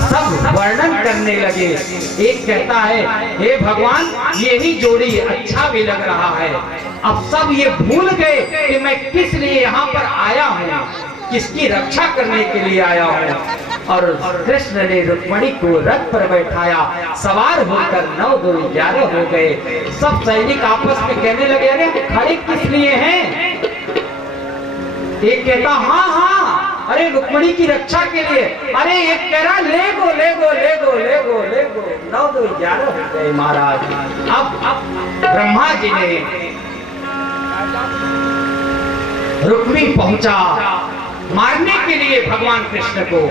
सब वर्णन करने लगे। एक कहता है, हे भगवान, यही जोड़ी अच्छा भी लग रहा है। अब सब ये भूल गए कि मैं किस लिए यहाँ पर आया हूँ, किसकी रक्षा करने के लिए आया हूँ। और कृष्ण ने रुक्मणी को रथ पर बैठाया, सवार होकर 9 2 11 हो गए। सब सैनिक आपस में कहने लगे, अरे खड़े किस लिए हैं? एक कहता, हाँ हाँ, अरे रुक्मणी की रक्षा के लिए। अरे एक कह रहा, ले गो ले गो ले गो ले गो ले गो। 9 2 11 हो गए महाराज। अब ब्रह्मा जी ने रुक्मी पहुंचा मारने के लिए भगवान कृष्ण को।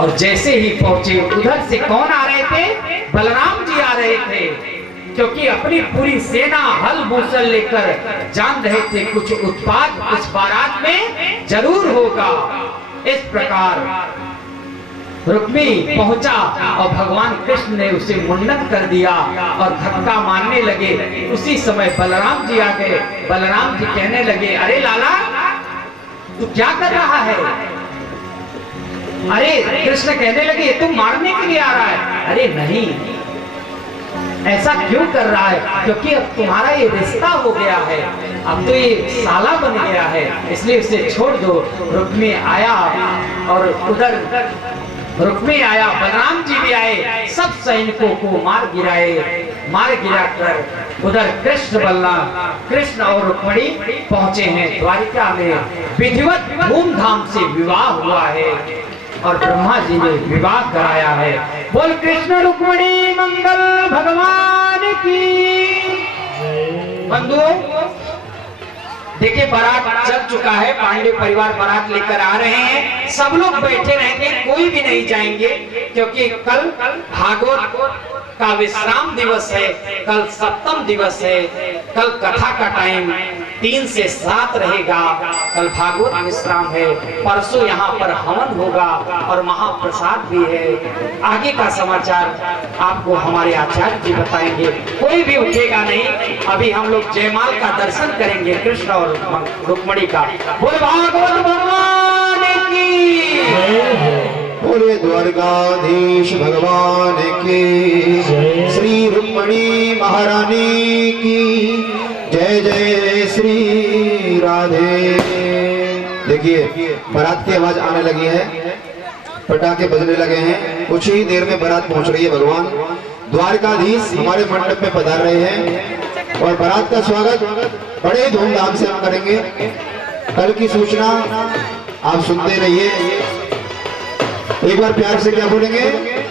और जैसे ही पहुंचे, उधर से कौन आ रहे थे? बलराम जी आ रहे थे, क्योंकि अपनी पूरी सेना हल मूसल लेकर जान रहे थे कुछ उत्पात इस बारात में जरूर होगा। इस प्रकार रुक्मी पहुंचा और भगवान कृष्ण ने उसे मुंडन कर दिया और धक्का मारने लगे। उसी समय बलराम जी आ गए। बलराम जी कहने लगे, अरे लाला, तू क्या कर रहा है? अरे कृष्ण कहने लगे, तुम मारने के लिए आ रहा है? अरे नहीं, ऐसा क्यों कर रहा है? क्योंकि अब तुम्हारा ये रिश्ता हो गया है, अब तो ये साला बन गया है, इसलिए उसे छोड़ दो। रुक्मी आया और उधर रुक्मी आया, बलराम जी भी आए, सब सैनिकों को मार गिराकर उधर कृष्ण और रुक्मणी पहुंचे हैं द्वारिका में। विधिवत धूमधाम से विवाह हुआ है और ब्रह्मा जी ने विवाह कराया है। बोल कृष्ण रुक्मणी मंगल भगवान की। बंधुओं, देखिए बारात चल चुका है, पांडे परिवार बारात लेकर आ रहे हैं। सब लोग बैठे रहेंगे, कोई भी नहीं जाएंगे, क्योंकि कल भागवत का विश्राम दिवस है, कल सप्तम दिवस है। कल कथा का टाइम 3 से 7 रहेगा। कल भागवत विश्राम है, परसों यहाँ पर हवन होगा और महाप्रसाद भी है। आगे का समाचार आपको हमारे आचार्य जी बताएंगे। कोई भी उठेगा नहीं, अभी हम लोग जयमाल का दर्शन करेंगे कृष्ण और रुक्मणी का। बोल भागवत भगवान की, बोले द्वारकाधीश भगवान की, श्री रुक्मणी महारानी की जय। जय श्री राधे। देखिए बारात की आवाज आने लगी है, पटाखे बजने लगे हैं, कुछ ही देर में बारात पहुंच रही है। भगवान द्वारकाधीश हमारे मंडप में पधार रहे हैं और बारात का स्वागत बड़े धूमधाम से हम करेंगे। कल की सूचना आप सुनते रहिए। एक बार प्यार से क्या बोलेंगे?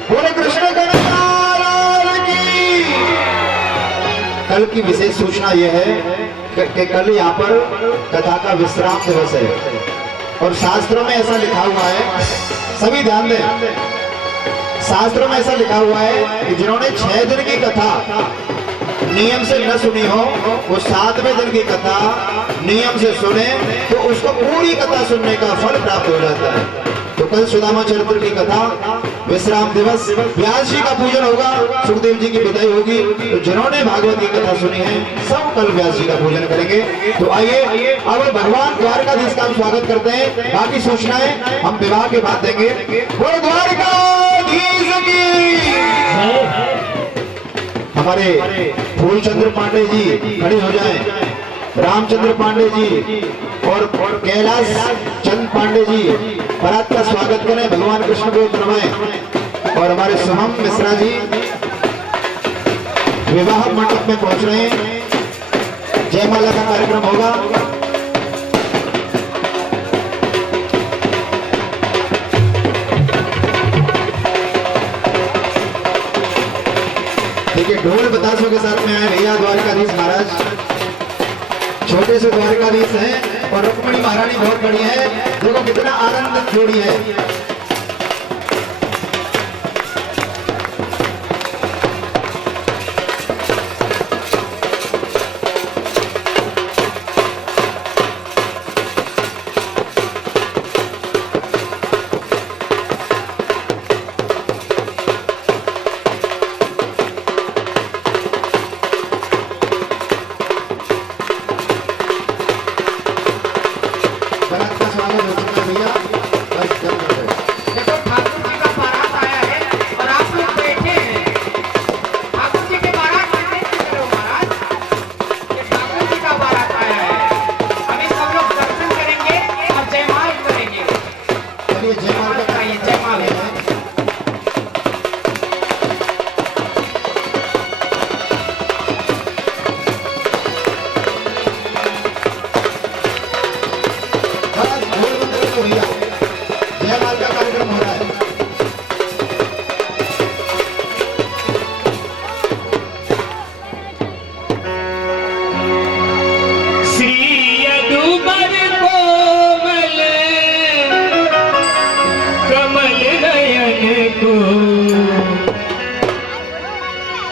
बोले कृष्ण कन्हैया की। कल की विशेष सूचना यह है कि कल यहाँ पर कथा का विश्राम दिवस है और शास्त्रों में ऐसा लिखा हुआ है, सभी ध्यान दें, शास्त्रों में ऐसा लिखा हुआ है कि जिन्होंने 6 दिन की कथा नियम से न सुनी हो, वो 7वें दिन की कथा नियम से सुने तो उसको पूरी कथा सुनने का फल प्राप्त हो जाता है। तो कल कल सुदामा चरित्र की कथा, विश्राम दिवस, व्यास जी का पूजन होगा, सुखदेव जी की विदाई होगी। तो जिन्होंने भागवत की कथा सुनी है सब कल व्यास जी का पूजन करेंगे। तो आइए अब भगवान द्वारकाधीश का हम स्वागत करते हैं। बाकी सूचनाएं हम विवाह के बाद देंगे। बोलो द्वारकाधीश की। हमारे फूलचंद्र पांडे जी खड़े हो जाएं, रामचंद्र पांडे जी और कैलाश चंद पांडे जी बारात का स्वागत करें, भगवान कृष्ण को करवाएं। और हमारे शुभम मिश्रा जी विवाह मंडप में पहुंच रहे हैं, जयमाला का कार्यक्रम होगा। देखिए ढोल बतासों के साथ में आए भैया द्वारकाधीश महाराज, छोटे से द्वारकाधीश हैं और रुक्मिणी महारानी बहुत बड़ी है। देखो कितना आनंद जोड़ी है।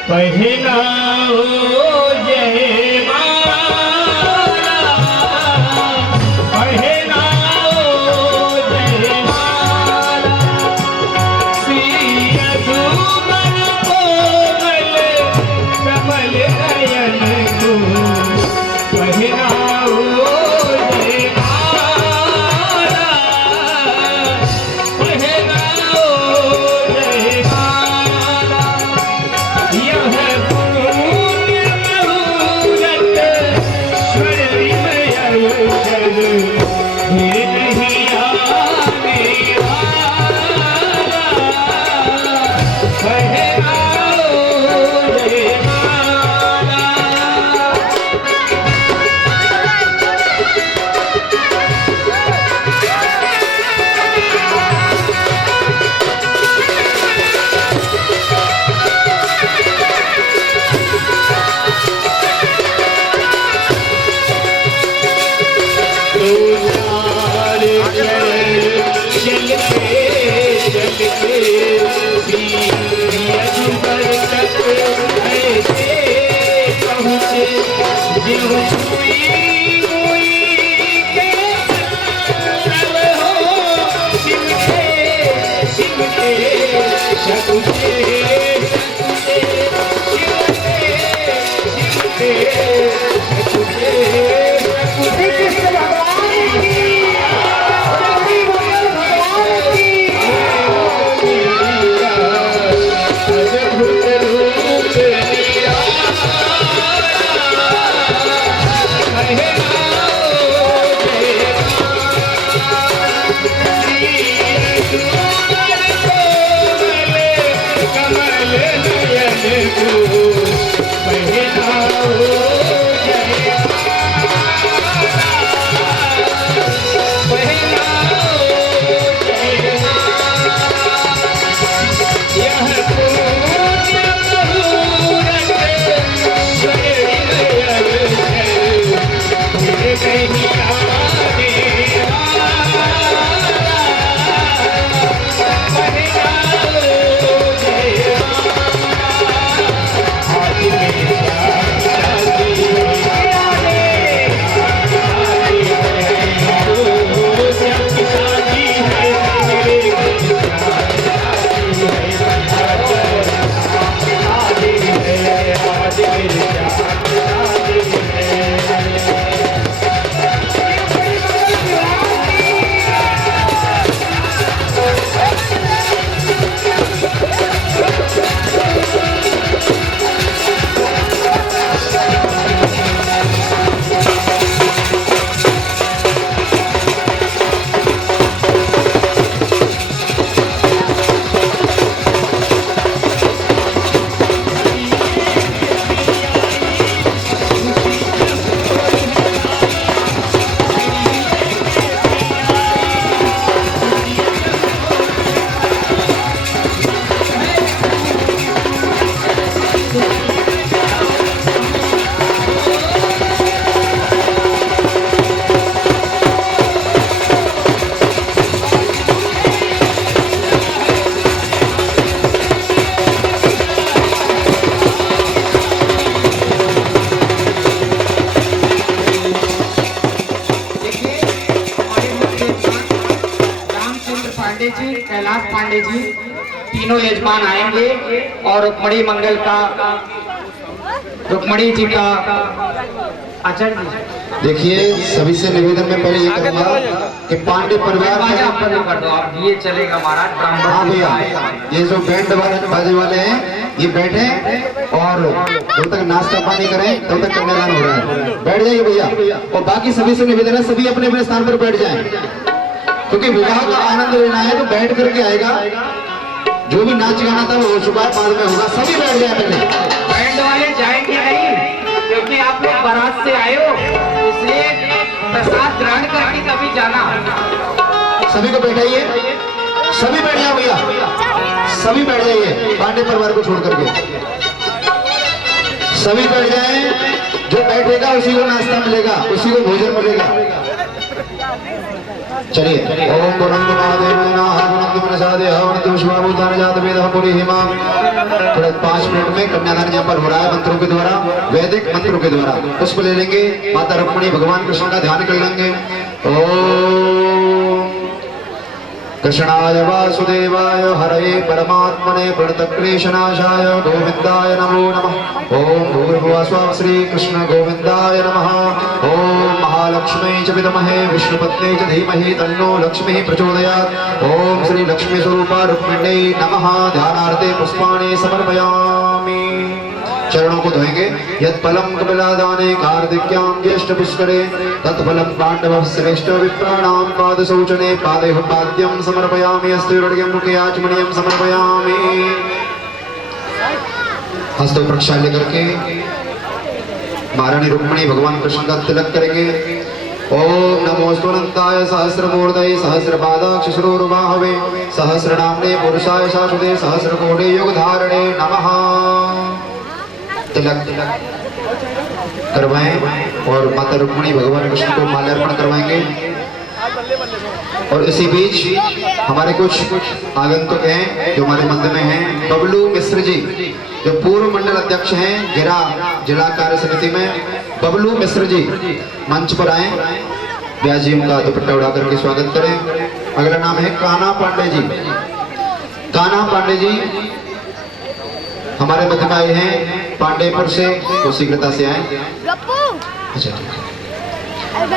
पहनाओ जय माला, पहनाओ जय माला, श्री अधूमन कोमल कमल नयन को पहनाओ जय माला, पहनाओ जय माला। यह पुण्य मुहूर्त स्वर्णिमय अवसर फिर नहीं आने वाला, पहनाओ जय माला। वीरेंद्र पांडे जी, कैलाश पांडे जी, तीनों यजमान आएंगे और रुक्मणी मंगल का, रुक्मणी जी का आचार्य जी। देखिए सभी से निवेदन में पहले ये करूंगा कि पांडे परिवार बाजा कर दो आप, ये चलेगा महाराज। हाँ भैया, ये जो बैंड बाजे वाले हैं ये बैठे और जब तक नाश्ता पानी करें तब तक कन्यादान हो रहा है। बैठ जाइए भैया, और बाकी सभी से निवेदन है सभी अपने अपने स्थान पर बैठ जाएं, क्योंकि विवाह का आनंद लेना है तो बैठ करके आएगा। जो भी नाच गाना था वो हो चुका है, बाद में होगा। सभी बैठ जाए पहले। बैंड वाले जाएंगे नहीं, क्योंकि आप लोग बारात से आए हो, इसलिए प्रसाद ग्रहण करके कभी जाना। सभी को बैठाइए, सभी बैठ जाओ भैया, सभी बैठ जाइए। पांडे परिवार को छोड़ करके सभी बैठ जाएं। जो बैठेगा उसी को नाश्ता मिलेगा, उसी को भोजन मिलेगा। चलिए, ओम पुरंद महादेव थोड़ा 5 मिनट में कन्यादान यहाँ पर हो रहा है मंत्रों के द्वारा, वैदिक मंत्रों के द्वारा। पुष्प ले लेंगे, माता रुक्मिणी भगवान कृष्ण का ध्यान कर लेंगे। ओम कृष्णाय वासुदेवाय हरये परमात्मने प्रणतक्लेशनाशाय गोविंदाय नमो नमः। ओम भूर्भुवः स्वः श्री कृष्ण गोविंदाय नमः। ओम महालक्ष्मी च विद्महे विष्णुपत्नी च धीमहि तन्नो लक्ष्मी प्रचोदयात्। ओम श्री लक्ष्मी स्वरूपा रुक्मिण्यै नमः। ध्यानार्थे पुष्पाणि समर्पयामि। चरणों को धोएंगे। यत् फलम कपिलादाने कार्तिक्यां ज्येष्ठ पुष्करे तत्फलम पांडव श्रेष्ठ विप्राणां पाद शौचने पादेह पाद्यं समर्पयामि। अस्थिरड्यं मुखे आचमनीयं समर्पयामि। हस्तों प्रक्षाल्य करके महारानी रुक्मिणी भगवान कृष्ण का तिलक करेंगे। ओम नमोस्तु अनंताय सहस्रमूर्धये सहस्रपादाक्ष शिरोरुबाहवे सहस्रनाम्ने पुरुषाय शाश्वते सहस्रकोटि युगधारणे नमः। तिलक करवाएं और माता रुक्मिणी भगवान कृष्ण को माल्यार्पण करवाएंगे। और इसी बीच हमारे कुछ आगंतुक हैं जो हमारे मंदिर में हैं। बबलू मिश्र जी जो पूर्व मंडल अध्यक्ष हैं गिरा जिला कार्य समिति में, बबलू मिश्र जी मंच पर आए। ब्यास जी उनका दुपट्टा उड़ा करके स्वागत करें। अगला नाम है कान्हा पांडे जी। कान्हा पांडे जी हमारे मध्य में आए हैं पांडेपुर से, तो शीघ्रता से आए। अच्छा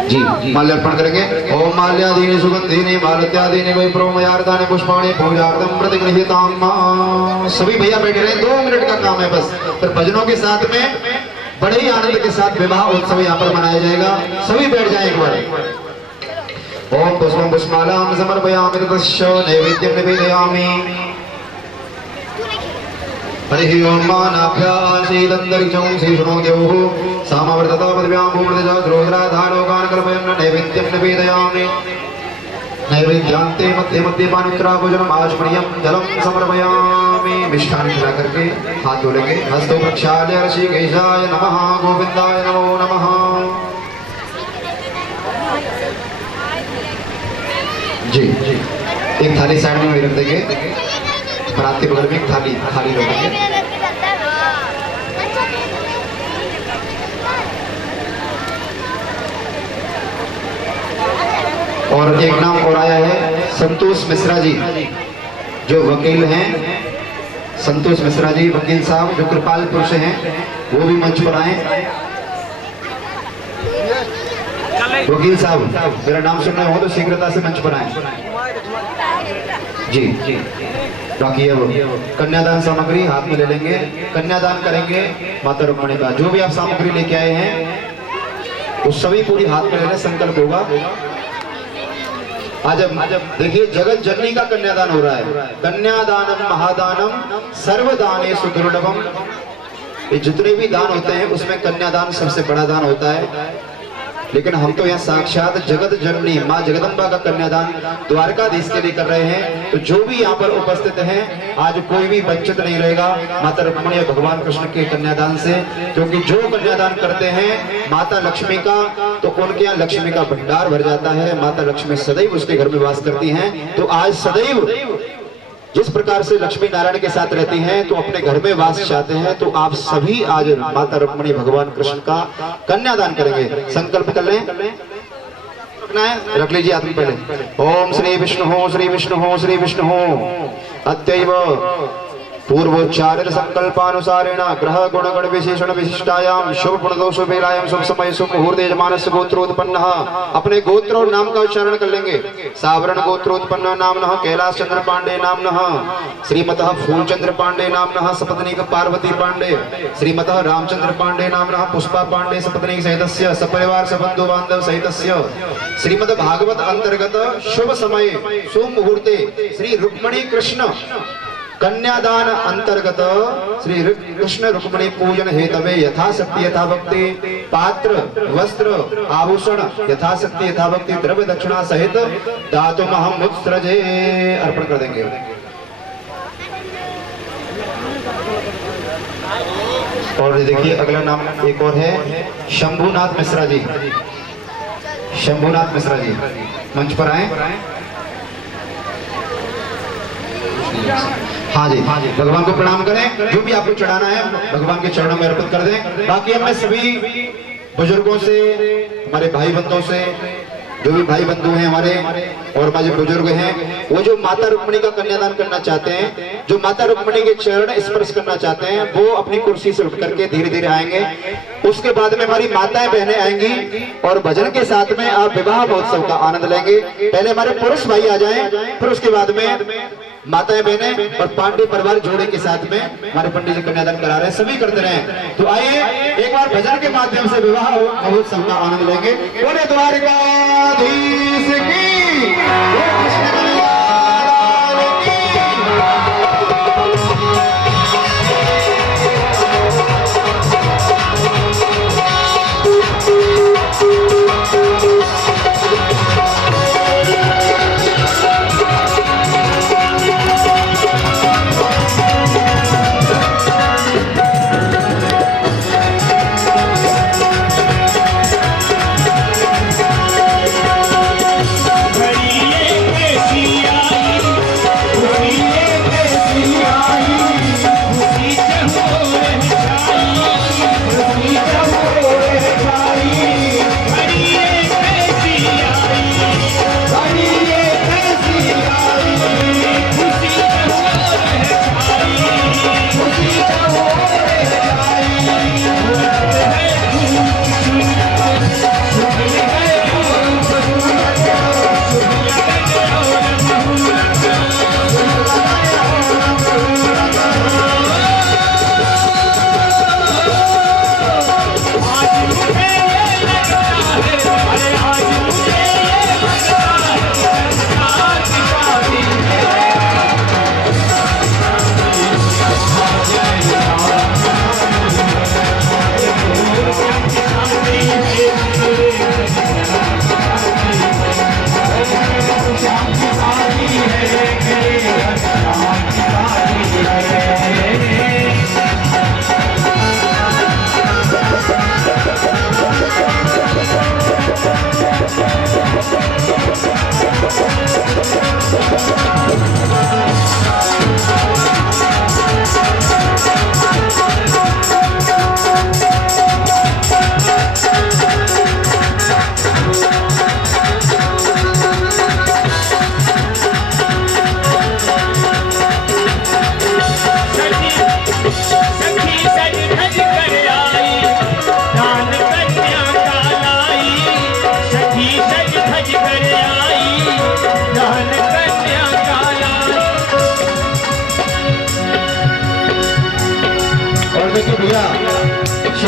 जी, माल्यार्पण करेंगे। ओम माल्यादीनि सुगंधीनि मालत्यादीनि वैप्रोमयार्धानि पुष्पाणि पूजार्थं प्रतिगृह्यताम्। सभी भैया बैठे रहे, 2 मिनट का काम है बस। फिर भजनों के साथ में बड़े ही आनंद के साथ विवाह उत्सव यहाँ पर मनाया जाएगा। सभी बैठ जाए एक बार। ओम पुष्पं पुष्पमालां समर्पयामि तस्य नैवेद्यं निवेदयामि। हरिः ओम मानाभ्यासीदन्तरिक्षं श्रीशुनोद्योः सामवर्तता पदव्यां भूमृतजा द्रोधराधालोकान् कल्पयन् नैवेद्यं निवेदयामि। नैवेद्यान्ते मध्ये मध्ये पानित्राभोजनम् आचमनीयं जलं समर्पयामि। मिष्ठान खिला करके हाथ धोलेंगे। हस्तौ प्रक्षाल्य ऋषिकेशाय नमः गोविंदाय नमो नमः। जी एक थाली साइड में रख देंगे, बरात के बगल में एक थाली रखेंगे। और एक नाम और आया है संतोष मिश्रा जी जो वकील हैं। संतोष मिश्रा जी वकील साहब जो कृपालपुर से हैं, वो भी मंच पर आए। वकील साहब मेरा नाम सुन रहे हो तो शीघ्रता से मंच पर आए। जी बाकी अब कन्यादान सामग्री हाथ में ले लेंगे, कन्यादान करेंगे माता रुक्मिणी का। जो भी आप सामग्री लेके आए हैं वो सभी पूरी हाथ में लेना संकल्प होगा। आज देखिए जगत जननी का कन्यादान हो रहा है। कन्यादानम महादानम सर्वदानेषु दुर्लभम। ये जितने भी दान होते हैं उसमें कन्यादान सबसे बड़ा दान होता है। लेकिन हम तो यहाँ साक्षात जगत जननी माँ जगदम्बा का कन्यादान द्वारकाधीश के लिए कर रहे हैं। तो जो भी यहाँ पर उपस्थित हैं आज कोई भी वंचित नहीं रहेगा माता रुक्मिणी और भगवान कृष्ण के कन्यादान से, क्योंकि जो कन्यादान करते हैं माता लक्ष्मी का तो उनके यहाँ लक्ष्मी का भंडार भर जाता है। माता लक्ष्मी सदैव उसके घर में वास करती हैं। तो आज सदैव जिस प्रकार से लक्ष्मी नारायण के साथ रहती हैं तो अपने घर में वास चाहते हैं। तो आप सभी आज माता रुक्मिणी भगवान कृष्ण का कन्यादान करेंगे। संकल्प कर लें। रखना है, रख लीजिए हाथ में पहले। ओम श्री विष्णु हो, श्री विष्णु हो, श्री विष्णु हो। अत्यैव पूर्वोच्चारित संकल्पानुसारेण ग्रह गुण गण विशेषण विशिष्टायाम शुभ गुणदोष बेलायाम शुभ समय शुभ मुहूर्त यजमानस गोत्रोत्पन्न। अपने गोत्र और नाम का उच्चारण कर लेंगे। सावरण गोत्रोत्पन्न नामनः कैलाश चंद्र पांडे नामनः, श्रीमतः फूलचंद्र पांडे नामनः सपत्नीक पार्वती पांडे, श्रीमतः रामचंद्र पांडे नामनः पुष्पा पांडे सपत्नीक सहितस्य सपरिवार सबंधु बांधव सहितस्य, श्रीमद् भागवत अंतर्गत शुभ समय शुभ मुहूर्ते श्री रुक्मणी कृष्ण कन्यादान अंतर्गत श्री कृष्ण रुक्मणी पूजन हेतवे यथाशक्ति यथा भक्ति पात्र वस्त्र आभूषण यथाशक्ति यथा भक्ति द्रव्य दक्षिणा सहित दातुम हम उत्सृजे अर्पण कर देंगे। और देखिए अगला नाम एक और है शंभुनाथ मिश्रा जी। शंभुनाथ मिश्रा जी मंच पर आए। हाँ जी, भगवान को प्रणाम करें। जो भी आपको चढ़ाना है भगवान के चरणों में अर्पित कर दें। बाकी हमें सभी बुजुर्गों से, हमारे भाई बंधुओं से, जो भी भाई बंधु हैं हमारे और हमारे बुजुर्ग हैं, वो जो माता रुक्मिणी का कन्यादान करना चाहते हैं, जो माता रुक्मिणी के चरण स्पर्श करना चाहते हैं, वो अपनी कुर्सी से उठ करके धीरे धीरे आएंगे। उसके बाद में हमारी माताएं बहनें आएंगी और भजन के साथ में आप विवाह महोत्सव का आनंद लेंगे। पहले हमारे पुरुष भाई आ जाएं, फिर उसके बाद में माताएं बहनें और पांडे परिवार जोड़े के साथ में हमारे पंडित जी कन्यादान करा रहे हैं। सभी करते रहे। तो आइए एक बार भजन के माध्यम से विवाह महोत्सव का आनंद लेंगे। बोले द्वारकाधीश की, कृष्ण कन्हैया की।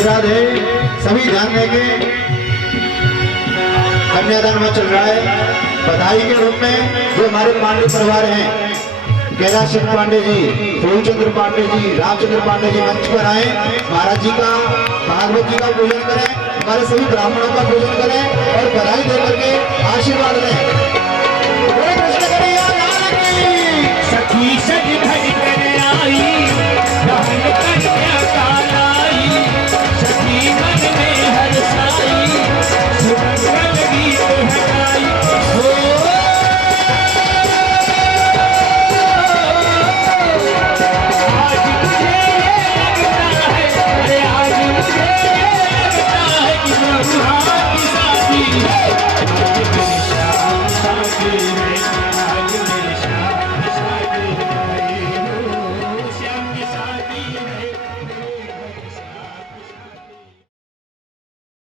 राधे सभी ध्यान देंगे। कन्यादान में चल रहा है। बधाई के रूप में जो हमारे पांडे परिवार हैं, कैलाश चंद्र पांडे जी, फूलचंद्र पांडे जी, रामचंद्र पांडे जी मंच पर आए। महाराज जी का, भागवत जी का पूजन करें, हमारे सभी ब्राह्मणों का पूजन करें और बधाई देकर के आशीर्वाद लें।